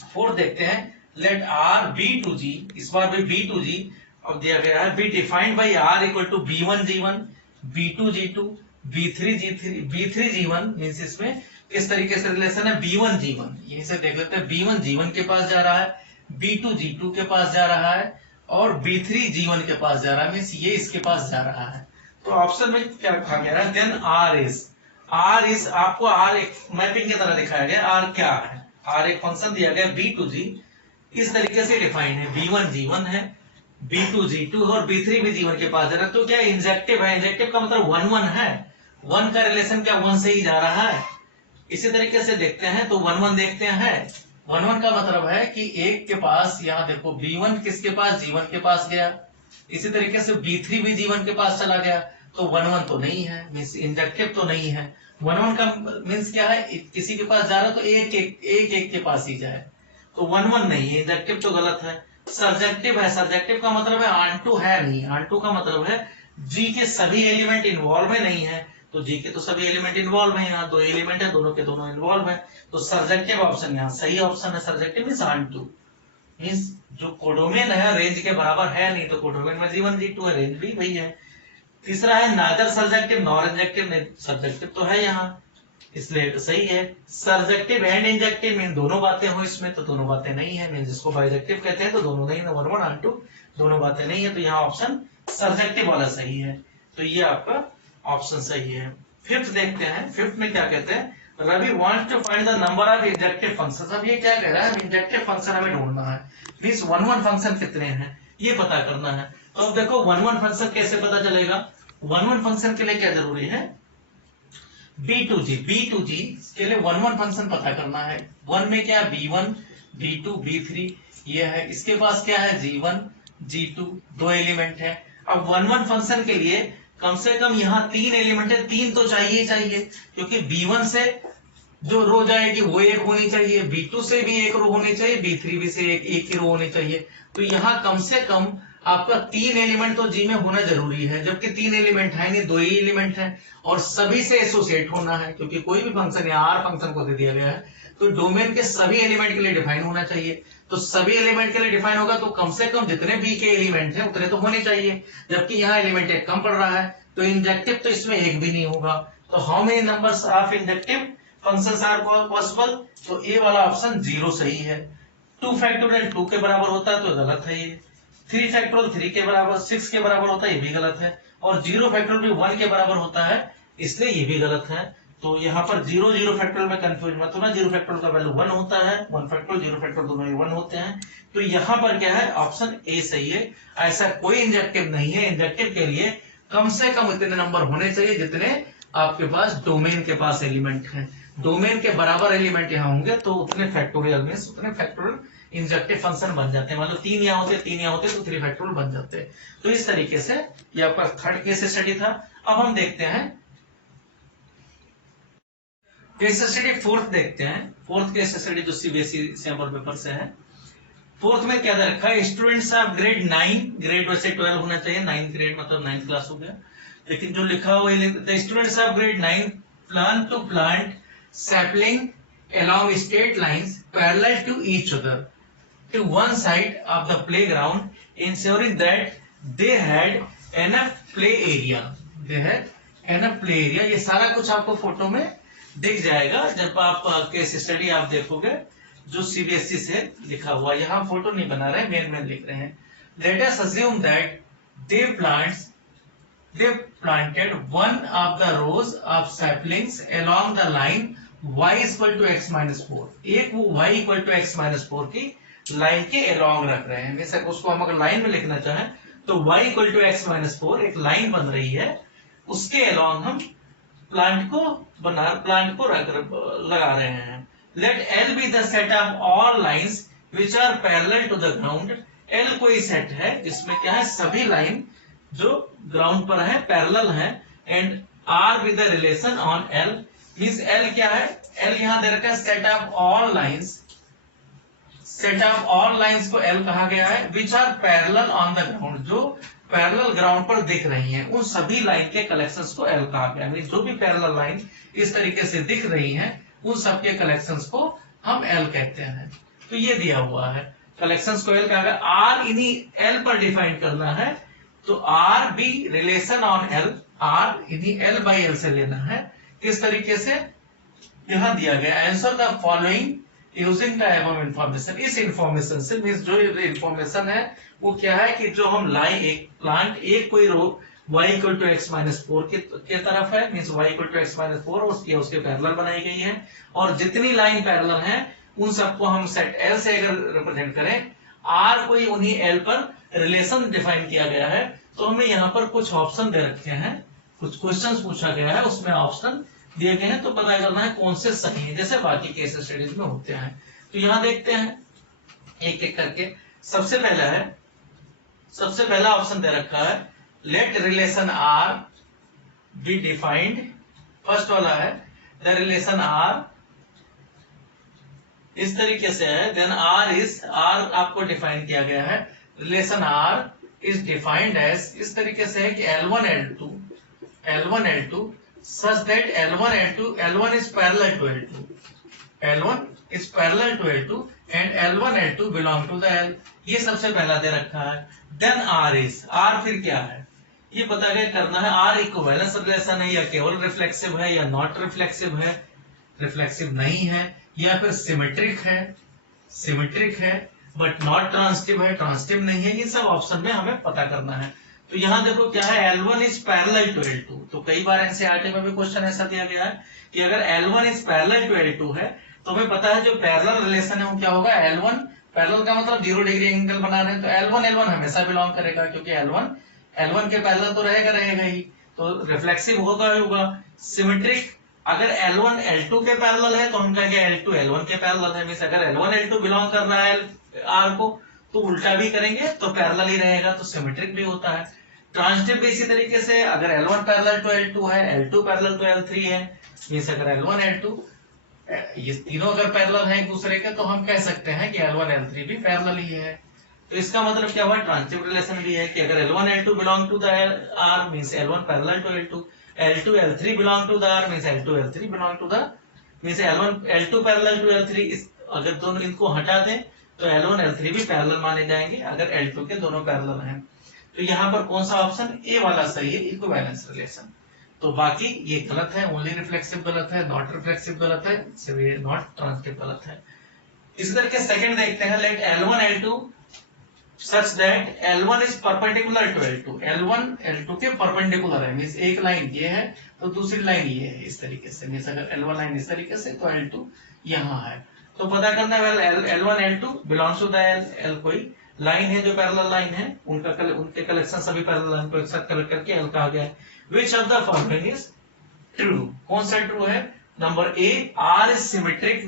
फोर्थ देखते हैं, let R B to G, इस बार भी B to G अब दिया गया है, B defined by R equal to B1 G1 B2 G2 B3 G1। मीन्स इसमें किस तरीके से रिलेशन है, B1 G1, यहीं से देख लेते हैं, B1 G1 के पास जा रहा है, B2 G2 के पास जा रहा है, और B3 G1 के पास जा रहा है, मीन्स ये इसके पास जा रहा है। तो ऑप्शन में क्या कहा गया है, देन R इज आपको R एक मैपिंग की तरह दिखाया गया। R क्या है, R एक फंक्शन दिया गया B to G, इस तरीके से डिफाइंड है, B1 G1 है, B2 G2 और B3 भी G1 के पास जा रहा है। तो क्या इंजेक्टिव है, इंजेक्टिव का मतलब 1 है, 1 का रिलेशन क्या 1 से ही जा रहा है। इसी तरीके से देखते हैं, तो 1 देखते हैं, 1 का मतलब है कि एक के पास, यहाँ देखो B1 किसके पास, G1 के पास गया, इसी तरीके से B3 भी G1 के पास चला गया। तो 1 तो नहीं है, मीन्स इंजेक्टिव तो नहीं है। 1 का मीन्स क्या है, किसी के पास जा रहा तो एक के पास ही जाए। तो 1 नहीं है, इंजेक्टिव तो गलत है। सर्जेक्टिव है, सर्जेक्टिव का मतलब है ऑन टू है नहीं, ऑन टू का मतलब है G के सभी एलिमेंट इन्वॉल्व में नहीं है। तो जी के तो सभी एलिमेंट इन्वॉल्व है, यहाँ 2 एलिमेंट है, दोनों के दोनों इन्वॉल्व है, तो सर्जेक्टिव ऑप्शन यहाँ सही ऑप्शन है। सर्जेक्टिव मींस ऑन2, मींस जो कोडोमेन है रेंज के बराबर है नहीं, तो कोडोमेन में G1 G2 है, रेंज भी वही है। तीसरा है नादर सर्जेक्टिव नॉर इंजेक्टिव, नहीं सर्जेक्टिव तो है यहाँ, इसलिए तो सही है। सर्जेक्टिव एंड इंजेक्टिव मीन दोनों बातें हो इसमें, तो दोनों बातें नहीं है, मीन जिसको बाइजेक्टिव कहते हैं तो दोनों नहीं है, 1 1 ऑन2 दोनों बातें नहीं है, तो यहाँ ऑप्शन सर्जेक्टिव वाला सही है, तो ये आपका ऑप्शन सही है। फिफ्थ देखते हैं, फिफ्थ में क्या कहते हैं, Ravi wants to find the number of injective functions. अब ये क्या कह रहा है, इंजेक्टिव फंक्शन हमें ढूंढना है, मींस 1 1 फंक्शन कितने हैं ये पता करना है। तो अब देखो 1 1 फंक्शन कैसे पता चलेगा, 1 1 फंक्शन के लिए क्या जरूरी है, B2G के लिए 1 1 फंक्शन पता करना है। 1 में क्या है, B1 B2 B3 ये है, इसके पास क्या है G1 G2 2 एलिमेंट है। अब 1 1 फंक्शन के लिए कम से कम यहाँ 3 एलिमेंट है, 3 तो चाहिए चाहिए, क्योंकि B1 से जो रो जाएगी वो एक होनी चाहिए, B2 से भी एक रो होनी चाहिए, B3 भी से एक ही रो होनी चाहिए, तो यहाँ कम से कम आपका 3 एलिमेंट तो जी में होना जरूरी है, जबकि 3 एलिमेंट है नहीं, 2 ही एलिमेंट है, और सभी से एसोसिएट होना है, क्योंकि कोई भी फंक्शन या आर फंक्शन को दे दिया गया है तो डोमेन के सभी एलिमेंट के लिए डिफाइन होना चाहिए। तो सभी एलिमेंट के लिए डिफाइन होगा तो कम से कम जितने बी के एलिमेंट हैं उतने तो होने चाहिए, जबकि यहाँ एलिमेंट एक कम पड़ रहा है, तो इंजेक्टिव तो इसमें एक भी नहीं होगा। तो how many numbers of injective functions are possible, तो ए वाला ऑप्शन 0 सही है। 2 फैक्टोरियल 2 के बराबर होता है तो गलत है ये, 3 फैक्टोरियल 3 के बराबर 6 के बराबर होता है ये भी गलत है, और 0 फैक्टोरियल भी 1 के बराबर होता है इसलिए ये भी गलत है। तो यहाँ पर 0 0 फैक्टोरियल में कंफ्यूज मत होना, 0 फैक्टोरियल का वैल्यू 1 होता है, 1 फैक्टोरियल 0 फैक्टोरियल दोनों ही 1 होते हैं, तो यहाँ पर क्या है ऑप्शन ए सही है। ऐसा कोई इंजेक्टिव नहीं है, इंजेक्टिव के लिए कम से कम इतने नंबर होने चाहिए जितने आपके पास डोमेन के पास एलिमेंट हैं, डोमेन के बराबर एलिमेंट यहाँ होंगे तो उतने फैक्टोरियल में उतने फैक्टोरियल इंजेक्टिव फंक्शन बन जाते हैं, मतलब 3 यहाँ होते 3 यहाँ होते तो 3 फैक्टोरियल बन जाते हैं। तो इस तरीके से ये आपका थर्ड केस स्टडी था। अब हम देखते हैं केस स्टडी फोर्थ देखते हैं, फोर्थ केस स्टडी जो सीबीएसई सैंपल पेपर से है। फोर्थ में क्या दे रखा है, स्टूडेंट्स ऑफ ग्रेड 9, ग्रेड वैसे 12 होना चाहिए, 9th ग्रेड मतलब 9th क्लास हो गया, लेकिन जो लिखा हुआ है students of grade 9 plan to plant sapling along straight lines parallel to each other to one side of the playground, ensuring that they had enough play area. They had enough play area. ये सारा कुछ आपको photo में दिख जाएगा जब आप case study आप देखोगे जो सीबीएसई से लिखा हुआ, यहाँ फोटो नहीं बना रहे, मेन लिख रहे हैं। Let us assume that they planted one of the rows of saplings along the line y equal to x minus 4, एक वो y equal to x minus 4 की लाइन के अलोंग रख रहे हैं। बेशक उसको हम अगर लाइन में लिखना चाहें तो y equal to x minus 4 एक लाइन बन रही है, उसके अलोंग हम प्लांट को लगा रहे हैं। Let l be the set of all lines which are parallel to the ground. l कोई सेट है जिसमें क्या है सभी लाइन जो ग्राउंड पर है पैरेलल है, and r with the relation on l means L क्या है, L यहां दे रखा है set of all lines, set of all lines को L कहा गया है, which are parallel on the ground, जो पैरेलल ग्राउंड पर दिख रही हैं उन सभी लाइन के कलेक्शंस को L कहा गया है। जो भी पैरेलल लाइन इस तरीके से दिख रही हैं उन सबके कलेक्शंस को हम L कहते हैं। तो ये दिया हुआ है कलेक्शंस को L कहा गया। R इन्हीं L पर डिफाइन करना है, तो R भी रिलेशन ऑन L, R इन्हीं L बाई L से लेना है। किस तरीके से यहां दिया गया, answer the following using the above information. इस इंफॉर्मेशन से मींस जो इंफॉर्मेशन है वो क्या है कि जो हम लाई एक प्लांट एक कोई row y equal to x minus 4 के तरफ है, means y equal to x minus 4 उसके पैरेलल बनाई गई है, और जितनी लाइन पैरेलल है उन सबको हम सेट L से अगर रिप्रेजेंट करें, R कोई उन्हीं L पर रिलेशन डिफाइन किया गया है। तो हमें यहाँ पर कुछ ऑप्शन दे रखे हैं, कुछ क्वेश्चंस पूछा गया है, उसमें ऑप्शन दिए गए हैं, तो पता करना है कौन से सही है, जैसे बाकी केस स्टडीज में होते हैं। तो यहां देखते हैं एक एक करके। सबसे पहला ऑप्शन दे रखा है let relation R be defined. First वाला है द रिलेशन आर इस तरीके से है, देन आर आपको डिफाइन किया गया है, relation R is defined as इस तरीके से है कि L1 L2 such that L1 is parallel to L2. L1 is parallel to L2 and L1 L2 belong to the L. ये सबसे पहला दे रखा है. Then R फिर क्या है ये पता करना है. R इक्विवेलेंस रिलेशन है या केवल रिफ्लेक्सिव है या नॉट रिफ्लेक्सिव है, रिफ्लेक्सिव नहीं है, या फिर सिमेट्रिक है बट नॉट ट्रांसिटिव है, ट्रांसिटिव नहीं है. ये सब ऑप्शन में हमें पता करना है. तो यहाँ देखो क्या है, L1 is parallel to L2. तो कई बार एनसीईआरटी में भी क्वेश्चन ऐसा दिया गया है कि अगर L1 is parallel to L2 है तो हमें पता है जो पैरेलल रिलेशन है वो क्या होगा. L1 पैरेलल का मतलब 0 डिग्री एंगल बना रहे हैं, तो L1 हमेशा बिलोंग करेगा क्योंकि L1 के पैरेलल तो रहेगा ही, तो रिफ्लेक्सिव होगा. सिमेट्रिक अगर L1 L2 के पैरेलल है तो हम कहेंगे L2 L1 के पैरेलल है. मींस अगर L1 L2 बिलोंग कर रहा है R को तो उल्टा भी करेंगे तो पैरेलल ही रहेगा, तो सिमेट्रिक भी होता है. ट्रांसिटिव भी इसी तरीके से अगर L1 पैरेलल टू L2 है, L2 पैरेलल टू L3 है, मींस अगर L1 L2 ये तीनों अगर पैरेलल हैं एक दूसरे के तो हम कह सकते हैं कि L1 L3 भी पैरेलल ही है. तो इसका मतलब क्या हुआ, ट्रांसिटिव रिलेशन भी है कि अगर L1 L2 belong to the R means L1 parallel to L2, L2 L3 belong to the R means L2 L3 belong to the means L1 L2 parallel to L3. अगर दोनों इनको हटा दें तो L1 L3 भी parallel माने जाएंगे अगर L2 के दोनों पैरेलल हैं. तो यहाँ पर कौन सा ऑप्शन, ए वाला सही है, इक्विवेलेंस रिलेशन. तो बाकी ये गलत है, ओनली रिफ्लेक्सिव गलत है, नॉट रिफ्लेक्सिव गलत है, नॉट ट्रांसिटिव गलत है. इसी तरह के सेकंड देखते हैं. Let L1 L2 such that L1 is perpendicular to L2. L1 L2 के परपेंडिकुलर है, मींस एक लाइन ये है तो दूसरी लाइन ये है, इस तरीके से. मींस अगर L1 लाइन इस तरीके से तो L2 यहाँ है. तो पता करना है L1 L2 belongs to the L कोई लाइन है जो पैरेलल लाइन है, उनके कलेक्शन सभी पैरेलल लाइन को एक साथ कलेक्ट करके L कहा गया है. Which of the following is true? कौन सा ट्रू है. Number A, R is symmetric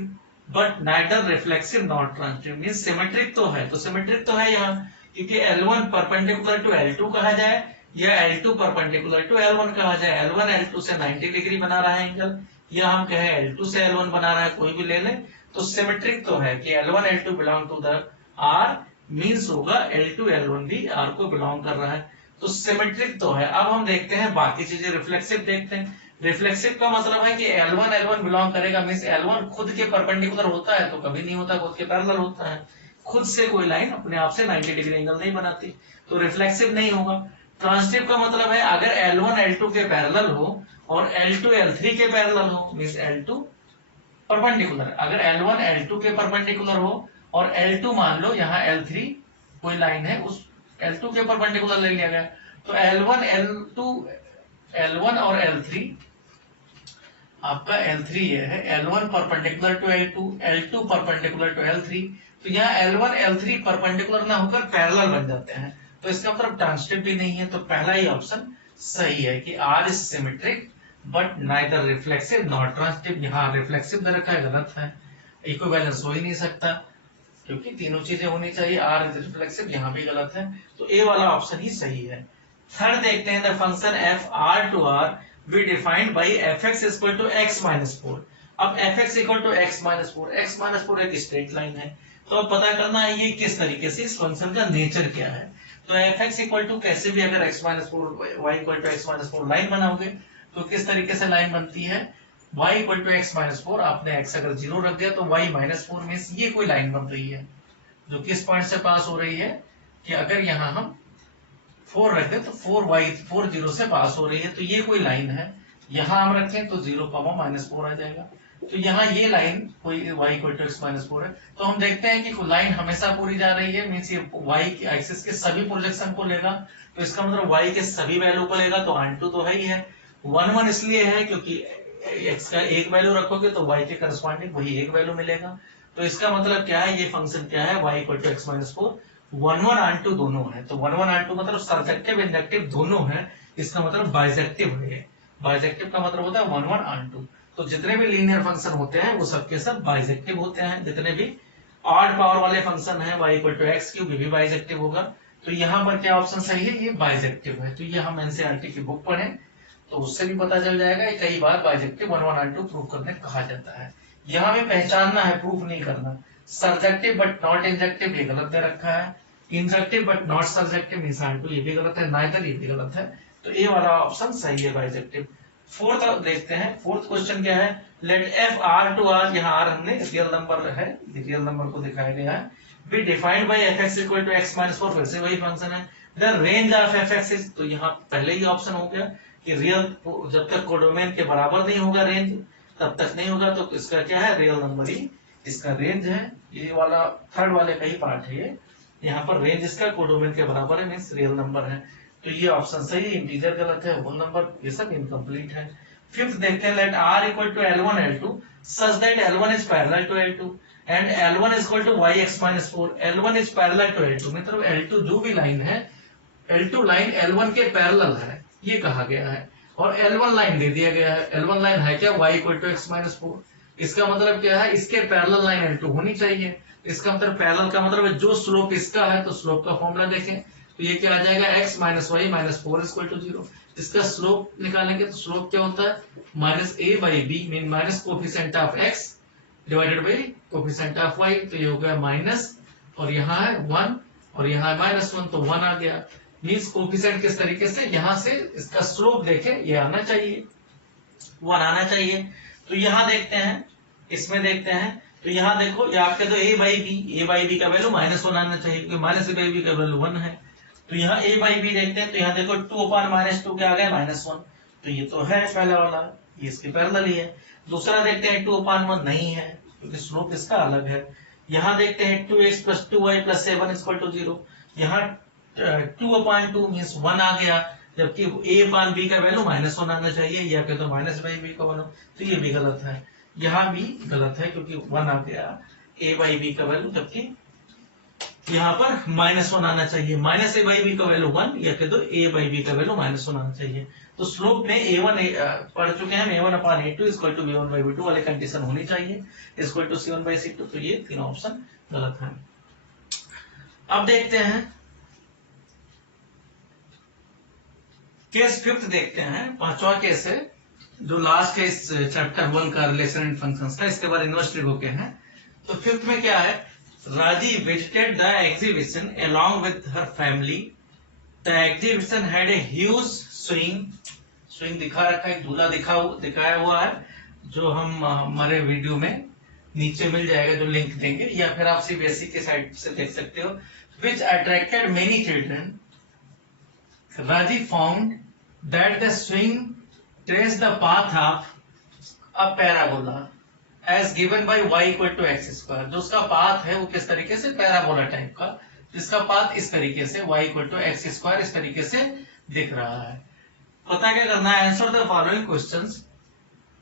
but neither reflexive nor transitive. Means symmetric तो है, तो सिमेट्रिक तो है यहाँ क्योंकि L1 परपेंडिकुलर टू L2 कहा जाए या L2 परपेंडिकुलर टू L1 कहा जाए. L1 L2 से 90 डिग्री बना रहा है एंगल, या हम कहें L2 से L1 बना रहा है, कोई भी ले लें, तो सिमेट्रिक तो है कि L1 L2 belong to the R means होगा L2 L1 भी R को बिलोंग कर रहा है, तो सिमेट्रिक तो है. अब हम देखते हैं बाकी चीजें. रिफ्लेक्सिव देखते हैं. रिफ्लेक्सिव का मतलब है कि L1 L1 बिलोंग करेगा, मींस L1 खुद के परपेंडिकुलर होता है तो कभी नहीं होता, खुद के पैरेलल होता है. खुद से कोई लाइन अपने आप से 90 डिग्री एंगल नहीं बनाती, तो रिफ्लेक्सिव नहीं होगा. ट्रांसिटिव का मतलब है अगर L1 L2 के पैरेलल हो और L2 L3 के पैरेलल हो, मींस L2 परपेंडिकुलर, अगर L1 L2 के परपेंडिकुलर हो और L2 मान लो यहाँ L3 कोई लाइन है उस L2 के परपेंडिकुलर ले लिया गया, तो L1 और L3 आपका L3 ये है, L1 perpendicular to L2, L2 perpendicular to L3, तो यहाँ L1 L3 परपेंडिकुलर ना होकर पैरेलल बन जाते हैं, तो इसका मतलब ट्रांसिटिव भी नहीं है. तो पहला ही ऑप्शन सही है कि R is symmetric but neither reflexive not transitive. यहाँ रिफ्लेक्सिव दे रखा है, गलत है. इक्विवेलेंस हो ही नहीं सकता क्योंकि तीनों चीजें होनी चाहिए. R इज रिफ्लेक्सिव, यहाँ भी गलत है, तो ए वाला ऑप्शन ही सही है. थर्ड देखते हैं. The function f R to R we defined by fx is equal to x minus 4. अब fx equal to x minus 4, x minus 4 एक स्ट्रेट लाइन है, तो अब पता करना है ये किस तरीके से, इस फंक्शन का नेचर क्या है. तो fx equal to कैसे भी अगर x minus 4 y equal to x minus 4 line बनाओगे तो किस तरीके से लाइन बनती है. y equal to x minus 4, आपने x अगर 0 रख दिया तो y minus 4 में ये कोई लाइन बन रही है जो किस पॉइंट से पास हो रही है कि अगर यहाँ हम 4 रख दें तो 4 0 से पास हो रही है, तो ये कोई लाइन है. यहाँ हम रखें तो 0 माइनस 4 आ जाएगा, तो यहाँ ये लाइन कोई y equal to x minus 4 है. तो हम देखते हैं कि लाइन हमेशा पूरी जा रही है, मीन्स ये y की एक्सिस के सभी प्रोजेक्शन को लेगा, तो इसका मतलब y के सभी वैल्यू को लेगा, तो ऑन टू तो है ही है. 1 1 इसलिए है क्योंकि x का एक वैल्यू रखोगे तो y के करस्पॉन्डिंग वही एक वैल्यू मिलेगा. तो इसका मतलब क्या है, ये फंक्शन क्या है, y equal to x minus 4. 1 1 onto दोनों है, तो 1 1 ऑन टू मतलब सर्जेक्टिव इंजेक्टिव दोनों है, इसका मतलब बाइजेक्टिव है. बाइजेक्टिव का मतलब होता है 1 1 ऑन टू. तो जितने भी लीनियर फंक्शन होते हैं वो सबके सब बाइजेक्टिव होते हैं. जितने भी ऑड पावर वाले फंक्शन है y equal to x cube भी बाइजेक्टिव होगा. तो यहाँ पर क्या ऑप्शन सही है, ये बाइजेक्टिव है. तो ये हम एनसीईआरटी की बुक पढ़ें तो उससे भी पता चल जाएगा. कई बार बाइजेक्टिव 1 1 ऑन टू प्रूव करने कहा जाता है. यहाँ भी पहचानना है, प्रूफ नहीं करना. सर्जेक्टिव बट नॉट इंजेक्टिव ये गलत दे रखा है. Injective but not surjective means onto ये भी गलत है. नाइदर ये भी गलत है. तो ए वाला ऑप्शन सही है, बाइजेक्टिव. फोर्थ देखते हैं, फोर्थ क्वेश्चन क्या है, let f R to R, यहाँ आर हमने रियल नंबर है, रियल नंबर को दिखाया गया है, B defined by f x equal to x minus 4, फिर से वही फंक्शन है, the range of f x is, तो यहाँ पहले ही ऑप्शन हो गया कि रियल जब तक कोडोमेन के बराबर नहीं होगा रेंज तब तक नहीं होगा, तो इसका क्या है, रियल नंबर ही इसका रेंज है, ये वाला थर्ड वाले का ही पार्ट है ये, यहाँ पर रेंज इसका कोडोमेन के बराबर है, मीन्स रियल नंबर है, तो ये ऑप्शन सही है, इंटीजर गलत है, होल नंबर ये सब इनकम्प्लीट है। फिफ्थ देखते हैं, let r equal to L1 L2 such that L1 is parallel to L2 and L1 is equal to yx minus 4, L1 is parallel to L2, मतलब L2 जो भी लाइन है, L2 line L1 के parallel है, ये कहा गया है, और L1 लाइन दे दिया गया है, L1 लाइन है क्या, y equal to x minus 4, इसका मतलब क्या है, इसके पैरेलल लाइन L2 होनी चाहिए, इसका मतलब पैरेलल का मतलब है जो स्लोप इसका है, तो स्लोप का फॉर्मूला देखें तो ये क्या आ जाएगा, x minus y minus 4 equal to 0, इसका स्लोप निकालेंगे तो स्लोप क्या होता है, minus a by b, mean minus coefficient of x divided by coefficient of y, तो ये हो गया माइनस, और यहाँ है 1 और यहाँ माइनस 1, तो 1 आ गया, मीन्स कोफिशिएंट किस तरीके से, यहाँ से इसका स्लोप देखें ये आना चाहिए, 1 आना चाहिए, तो यहाँ देखते हैं, इसमें देखते हैं, तो यहाँ देखो ये आपके तो a बाई बी का वैल्यू माइनस 1 आना चाहिए, क्योंकि माइनस a बाई बी का वैल्यू 1 है, तो यहाँ a बाई बी देखते हैं, तो यहाँ देखो 2 अपान माइनस 2 क्या आ गया, माइनस 1, तो ये तो है पहला वाला, ये इसके पैरेलल ही है। दूसरा देखते हैं 2 अपान 1 नहीं है, क्योंकि स्लोप इसका अलग है। यहाँ देखते हैं 2x plus 2y plus 7 equal to 0, यहाँ 2 अपान 2 मीन्स 1 आ गया, जबकि a अपान b का वैल्यू माइनस 1 आना चाहिए, या फिर तो माइनस बाई बी का वैल्यू, तो ये भी गलत है, यहाँ भी गलत है, क्योंकि 1 आ गया a बाई बी का वैल्यू, जबकि यहाँ पर माइनस 1 आना चाहिए, माइनस a बाई बी का वैल्यू 1, या फिर तो a बाई बी का वैल्यू माइनस 1 आना चाहिए। तो स्लोप में a1 पढ़ चुके हैं, a1 upon a2 equal to b1 by b2 वाले कंडीशन होनी चाहिए, equal to c1 by c2, तो ये तीन ऑप्शन गलत है। अब देखते हैं केस फिफ्थ, देखते हैं पांचवा केस है, जो लास्ट के इस चैप्टर 1 का रिलेशन एंड फंक्शंस का, इसके बाद यूनिवर्सिटी बुक है। तो फिफ्थ में क्या है, राजी visited the exhibition along with her family. The exhibition had a huge swing दिखा रखा है, झूला दिखाया हुआ है, जो हम हमारे वीडियो में नीचे मिल जाएगा, जो लिंक देंगे, या फिर आप सीबीएसई के साइट से देख सकते हो, which attracted many children. Raji found that the swing traced the path of a parabola as given by y equal to x square. जो उसका पाथ है वो किस तरीके से, पैराबोला टाइप का, जिसका पाथ इस तरीके से y equal to x square इस तरीके से दिख रहा है। पता क्या करना है, answer the following questions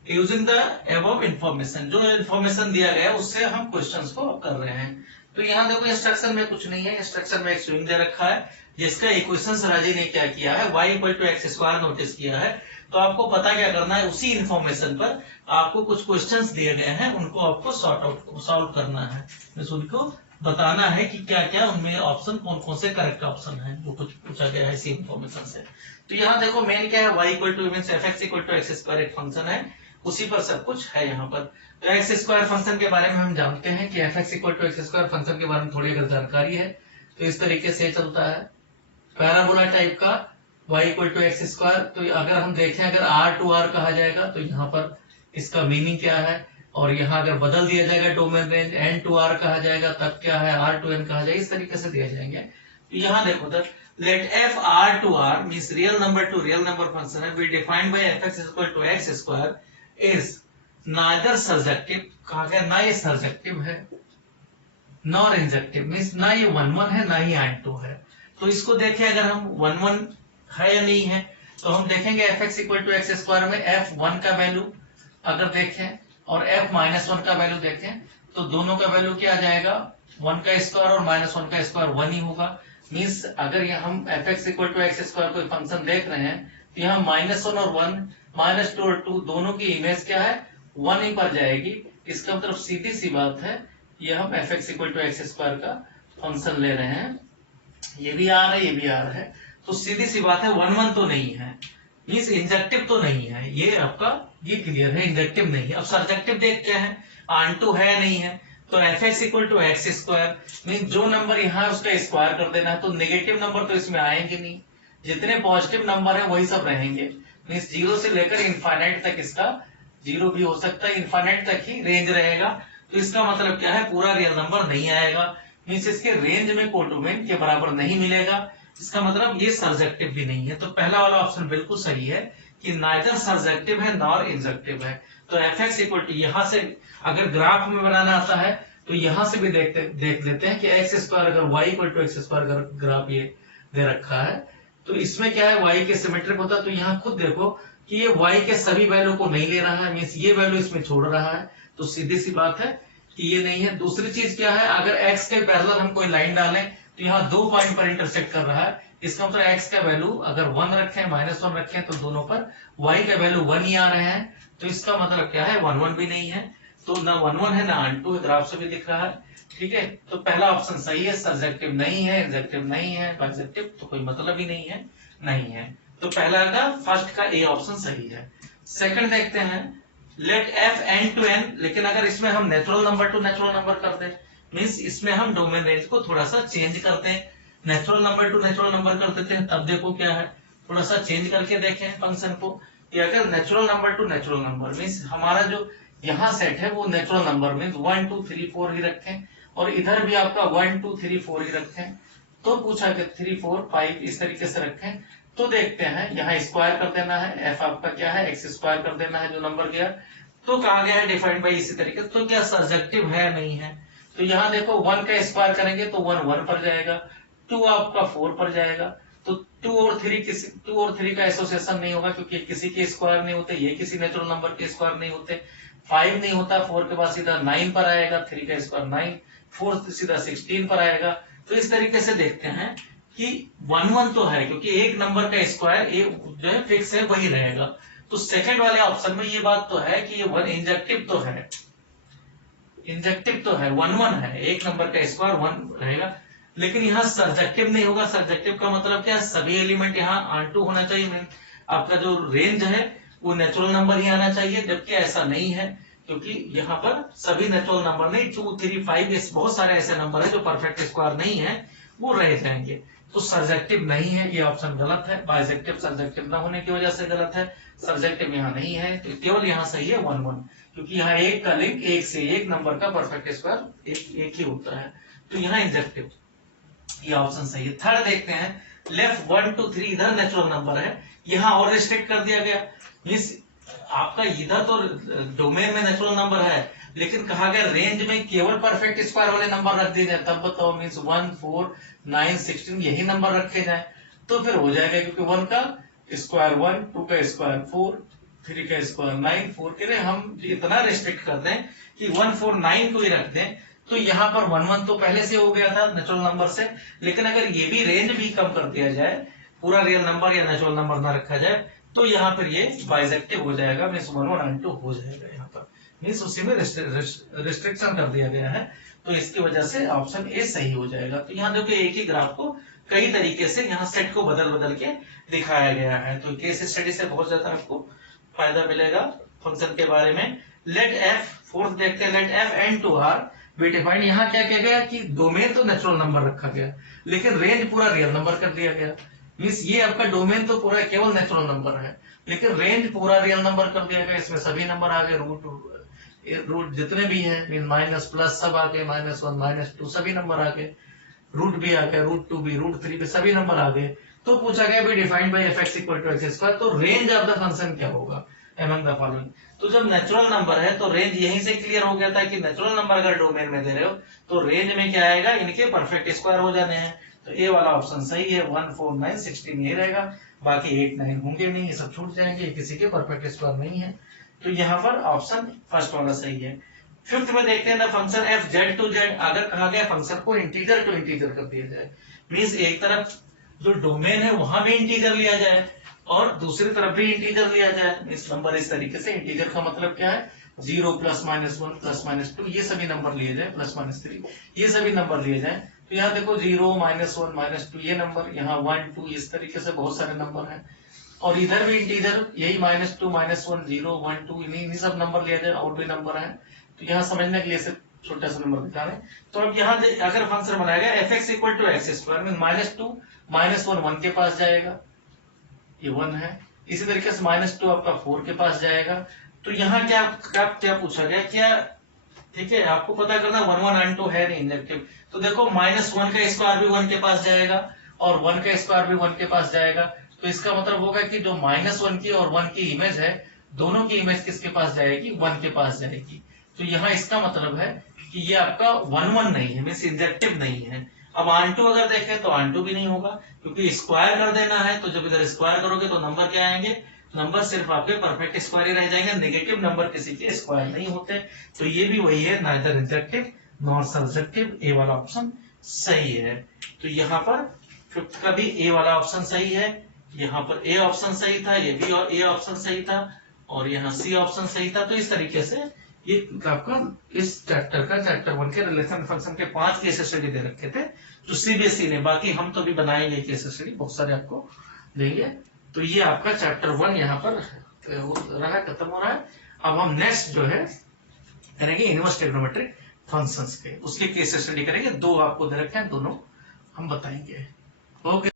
using the above information, जो इंफॉर्मेशन दिया गया है उससे हम क्वेश्चंस को कर रहे हैं। तो यहाँ देखो इंस्ट्रक्शन में कुछ नहीं है, इंस्ट्रक्शन में एक स्विंग दे रखा है, जिसका इक्वेशन राजी ने क्या किया है, y equal to x square notice किया है। तो आपको पता क्या करना है, उसी इंफॉर्मेशन पर आपको कुछ क्वेश्चंस दिए गए हैं, उनको आपको सॉल्व करना है, उनको बताना है कि क्या क्या उनमें ऑप्शन कौन कौन से करेक्ट ऑप्शन है, जो कुछ पूछा गया है इसी इंफॉर्मेशन से। तो यहाँ देखो मेन क्या है, y equal to means f x equal to x square एक फंक्शन है, उसी पर सब कुछ है यहाँ पर। तो एक्स स्क्वायर फंक्शन के बारे में हम जानते हैं कि f x equal to x square function के बारे में थोड़ी अगर जानकारी है तो इस तरीके से चलता है, पैराबोला टाइप का y equal to x square. तो अगर हम देखें, अगर r टू r कहा जाएगा तो यहाँ पर इसका मीनिंग क्या है, और यहाँ अगर बदल दिया जाएगा domain range, n to r कहा जाएगा तब क्या है, r टू n कहा जाएगा, इस तरीके से दिए जाएंगे। तो यहाँ देखो तो let f r to r means real number to real number function है, B defined by f x equal to x square is neither surjective, कहा गया ना ये सर्जेक्टिव है नॉर इंजेक्टिव, मींस ना ये 1 1 है ना ही n 2 है। तो इसको देखें, अगर हम 1 1 है या नहीं है, तो हम देखेंगे f x equal to x square में f1 का वैल्यू अगर देखें और f माइनस 1 का वैल्यू देखें, तो दोनों का वैल्यू क्या आ जाएगा, 1 का स्क्वायर और माइनस 1 का स्क्वायर 1 ही होगा। मीन्स अगर ये हम f x equal to x square कोई फंक्शन देख रहे हैं, तो यहाँ माइनस 1 और 1, माइनस 2 और 2 दोनों की इमेज क्या है, 1 ही पर जाएगी। इसका मतलब सीधी सी बात है, ये हम f x equal to x square का फंक्शन ले रहे हैं, ये भी आ रहा है ये भी आ रहा है, तो सीधी सी बात है 1 1 तो नहीं है, मींस इंजेक्टिव तो नहीं है, ये आपका ये क्लियर है, इंजेक्टिव नहीं है। अब सब्जेक्टिव देखते हैं, आंटू है नहीं है, तो f x equal to x square mean जो नंबर यहाँ उसका स्क्वायर कर देना है, तो नेगेटिव नंबर तो इसमें आएंगे नहीं, जितने पॉजिटिव नंबर है वही सब रहेंगे। मीन्स 0 से लेकर इनफाइनाइट तक इसका 0 भी हो सकता है, इनफाइनाइट तक ही रेंज रहेगा। तो इसका मतलब क्या है, पूरा रियल नंबर नहीं आएगा, मीन्स इसके रेंज में कोडोमेन के बराबर नहीं मिलेगा। इसका मतलब ये सर्जेक्टिव भी नहीं है। तो पहला वाला ऑप्शन बिल्कुल सही है कि नाइदर सर्जेक्टिव है नॉर इंजेक्टिव है। तो एफ एक्स इक्वल टू, यहाँ से अगर ग्राफ में बनाना आता है तो यहां से भी देख लेते हैं कि एक्स स्क्वायर अगर y equal to x square graph ये दे रखा है तो इसमें क्या है, वाई के सिमेट्रिक होता है। तो यहाँ खुद देखो कि ये वाई के सभी वैल्यू को नहीं ले रहा है, मीन्स ये वैल्यू इसमें छोड़ रहा है, तो सीधी सी बात है कि ये नहीं है। दूसरी चीज क्या है, अगर एक्स के पैरेलल हम कोई लाइन डालें तो यहाँ 2 पॉइंट पर इंटरसेक्ट कर रहा है, इसका मतलब एक्स का वैल्यू अगर 1 रखें -1 रखें तो दोनों पर वाई का वैल्यू 1 ही आ रहे हैं। तो इसका मतलब क्या है, 1 1 भी नहीं है, तो ना 1 1 है ना 2 है, ग्राफ से भी दिख रहा है। ठीक है, तो पहला ऑप्शन सही है, सर्जेक्टिव नहीं है, इंजेक्टिव नहीं है, बाइजेक्टिव तो कोई मतलब ही नहीं है। तो पहला का फर्स्ट का ए ऑप्शन सही है। सेकंड देखते हैं, let f N to N, लेकिन अगर इसमें हम natural number to natural number कर दें, मीन्स इसमें हम डोमेन रेंज को थोड़ा सा चेंज करते हैं, natural number to natural number कर देते हैं, तब देखो क्या है, थोड़ा सा चेंज करके देखें फंक्शन को कि अगर natural number to natural number means हमारा जो यहाँ सेट है वो नेचुरल नंबर मीन्स 1 2 3 4 ही रखें और इधर भी आपका 1 2 3 4 ही रखें। तो पूछा कि 3 4 5 इस तरीके से रखें। तो देखते हैं यहाँ स्क्वायर कर देना है, एफ आपका क्या है एक्स स्क्वायर कर देना है जो नंबर गया। तो कहा गया है डिफाइंड बाई इसी तरीके। तो क्या सर्जेक्टिव है नहीं है, तो यहाँ देखो 1 का स्क्वायर करेंगे तो 1 1 पर जाएगा, 2 आपका 4 पर जाएगा। तो 2 और 3 का एसोसिएशन नहीं होगा क्योंकि किसी के स्क्वायर नहीं होते, ये किसी नेचुरल नंबर के स्क्वायर नहीं होते। 5 नहीं होता, 4 के बाद सीधा 9 पर आएगा, 3 का स्क्वायर 9, 4 सीधा 16 पर आएगा। तो इस तरीके से देखते हैं कि 1 1 तो है क्योंकि एक नंबर का स्क्वायर जो है फिक्स है वही रहेगा। तो सेकंड वाले ऑप्शन में ये बात तो है कि ये 1 इंजेक्टिव तो है, 1 1 है, एक नंबर का स्क्वायर 1 रहेगा, लेकिन यहाँ सर्जेक्टिव नहीं होगा। सर्जेक्टिव का मतलब क्या है, सभी एलिमेंट यहाँ ऑन2 होना चाहिए, आपका जो रेंज है वो नेचुरल नंबर ही आना चाहिए, जबकि ऐसा नहीं है क्योंकि यहाँ पर सभी नेचुरल नंबर नहीं, 2 3 5 बहुत सारे ऐसे नंबर है जो परफेक्ट स्क्वायर नहीं है, वो रह जाएंगे। तो सर्जेक्टिव नहीं है, ये ऑप्शन गलत है। बाइजेक्टिव सर्जेक्टिव ना होने की वजह से गलत है, सर्जेक्टिव यहाँ नहीं है, तो केवल यहाँ सही है 1 1 क्योंकि यहाँ एक का लिंक एक से एक नंबर का परफेक्ट स्क्वायर एक ही होता है। तो यहाँ इंजेक्टिव, ये ऑप्शन सही है। थर्ड देखते हैं, लेफ्ट 1 2 3 इधर नेचुरल नंबर है, यहाँ और रिस्ट्रिक्ट कर दिया गया, मीन्स आपका इधर तो डोमेन में नेचुरल नंबर है लेकिन कहा गया रेंज में केवल परफेक्ट स्क्वायर वाले नंबर रख दिए जाए, तब बताओ मीन्स 1 4 9 16 यही नंबर रखे जाए तो फिर हो जाएगा, क्योंकि 1 का स्क्वायर 1, 2 का स्क्वायर 4, 3 का स्क्वायर 9, 4 के लिए हम इतना रिस्ट्रिक्ट कर दें कि 1 4 9 को ही रख दें। तो यहाँ पर 1 1 तो पहले से हो गया था नेचुरल नंबर से, लेकिन अगर ये भी रेंज भी कम कर दिया जाए, पूरा रियल नंबर या नेचुरल नंबर ना रखा जाए, तो यहाँ पर ये बाइजेक्टिव हो जाएगा, मीन्स 1 1 9 2 हो जाएगा। यहाँ पर मीन्स उसी में रिस्ट्रिक्शन कर दिया गया है, तो इसकी वजह से ऑप्शन ए सही हो जाएगा। तो यहाँ देखिए एक ही ग्राफ को कई तरीके से यहाँ सेट को बदल बदल के दिखाया गया है, तो केस स्टडी से बहुत ज्यादा आपको फायदा मिलेगा फंक्शन के बारे में। लेट एफ, फोर्थ देखते हैं, let f and to R be defined. यहाँ क्या किया गया कि डोमेन तो नेचुरल नंबर रखा गया लेकिन रेंज पूरा रियल नंबर कर दिया गया, मीन्स ये आपका डोमेन तो पूरा केवल नेचुरल नंबर है लेकिन रेंज पूरा रियल नंबर कर दिया गया। इसमें सभी नंबर आ गए, रूट जितने भी हैं, मीन माइनस प्लस सब आ गए, -1 -2 सभी नंबर आ गए, रूट भी आ गया, √2 भी, √3 भी सभी नंबर आ गए। तो पूछा गया भी डिफाइंड बाय f(x = x²), तो रेंज ऑफ द फंक्शन क्या होगा एमंग द फॉलोइंग। तो जब नेचुरल नंबर है तो रेंज यहीं से क्लियर हो गया था कि नेचुरल नंबर अगर डोमेन में दे रहे हो तो रेंज में क्या आएगा, इनके परफेक्ट स्क्वायर हो जाने हैं। तो ए वाला ऑप्शन सही है, 1 4 9 16 ये रहेगा, बाकी 8 9 होंगे नहीं, ये सब छूट जाएंगे, किसी के परफेक्ट स्क्वायर नहीं है। तो यहाँ पर ऑप्शन फर्स्ट वाला सही है। फिफ्थ में देखते हैं ना, function f Z to Z, अगर कहा गया फंक्शन को इंटीजर टू इंटीजर कर दिया जाए, मीन्स एक तरफ जो डोमेन है वहां भी इंटीजर लिया जाए और दूसरी तरफ भी इंटीजर लिया जाए, इस नंबर इस तरीके से। इंटीजर का मतलब क्या है, 0 +-1 +-2 ये सभी नंबर लिए जाए, +-3 ये सभी नंबर लिए जाए। तो यहाँ देखो 0 -1 -2 ये नंबर, यहाँ 1 2 इस तरीके से बहुत सारे नंबर हैं, और इधर भी इंटीजर यही -2 -1 0 1 2 इन्हीं सब नंबर लिया जाए, और भी नंबर है। तो यहाँ समझने के लिए सिर्फ छोटा सा नंबर दिखा रहे हैं। तो अब यहाँ अगर फंक्शन बनाया गया f(x = x²) में -2 -1 1 के पास जाएगा, ये 1 है, इसी तरीके से -2 आपका 4 के पास जाएगा। तो यहाँ क्या क्या क्या पूछा गया, क्या ठीक है आपको पता करना 1 1 and 2 है नहीं इंजेक्टिव। तो देखो -1 का स्क्वायर भी 1 के पास जाएगा और 1 का स्क्वायर भी 1 के पास जाएगा। तो इसका मतलब होगा कि जो -1 की और 1 की इमेज है, दोनों की इमेज किसके पास जाएगी, 1 के पास जाएगी। तो यहाँ इसका मतलब है कि ये आपका 1 1 नहीं है, मीन्स इंजेक्टिव नहीं है। अब आंटू अगर देखें तो आंटू भी नहीं होगा, क्योंकि स्क्वायर कर देना है। तो जब इधर स्क्वायर करोगे तो नंबर क्या आएंगे, नंबर सिर्फ आपके परफेक्ट स्क्वायर ही रह जाएंगे, नेगेटिव नंबर किसी के स्क्वायर नहीं होते। तो ये भी वही है, नाइदर इंजेक्टिव नॉर सब्जेक्टिव। ए वाला ऑप्शन सही है। तो यहाँ पर फिफ्थ का भी ए वाला ऑप्शन सही है, यहाँ पर ए ऑप्शन सही था, ये भी ए ऑप्शन सही था, और यहाँ सी ऑप्शन सही था। तो इस तरीके से ये आपका इस चैप्टर का चैप्टर 1 के रिलेशन फंक्शन के 5 केस स्टडी दे रखे थे जो सीबीएसई ने। बाकी हम तो भी बनाएंगे केस स्टडी, बहुत सारे आपको देंगे। तो ये आपका चैप्टर 1 यहाँ पर रहा, खत्म हो रहा है। अब हम नेक्स्ट जो है करेंगे इनवर्स ट्रिग्नोमेट्रिक फंक्शंस के, उसके केस स्टडी करेंगे। 2 आपको दे रखे हैं, दोनों हम बताएंगे। ओके।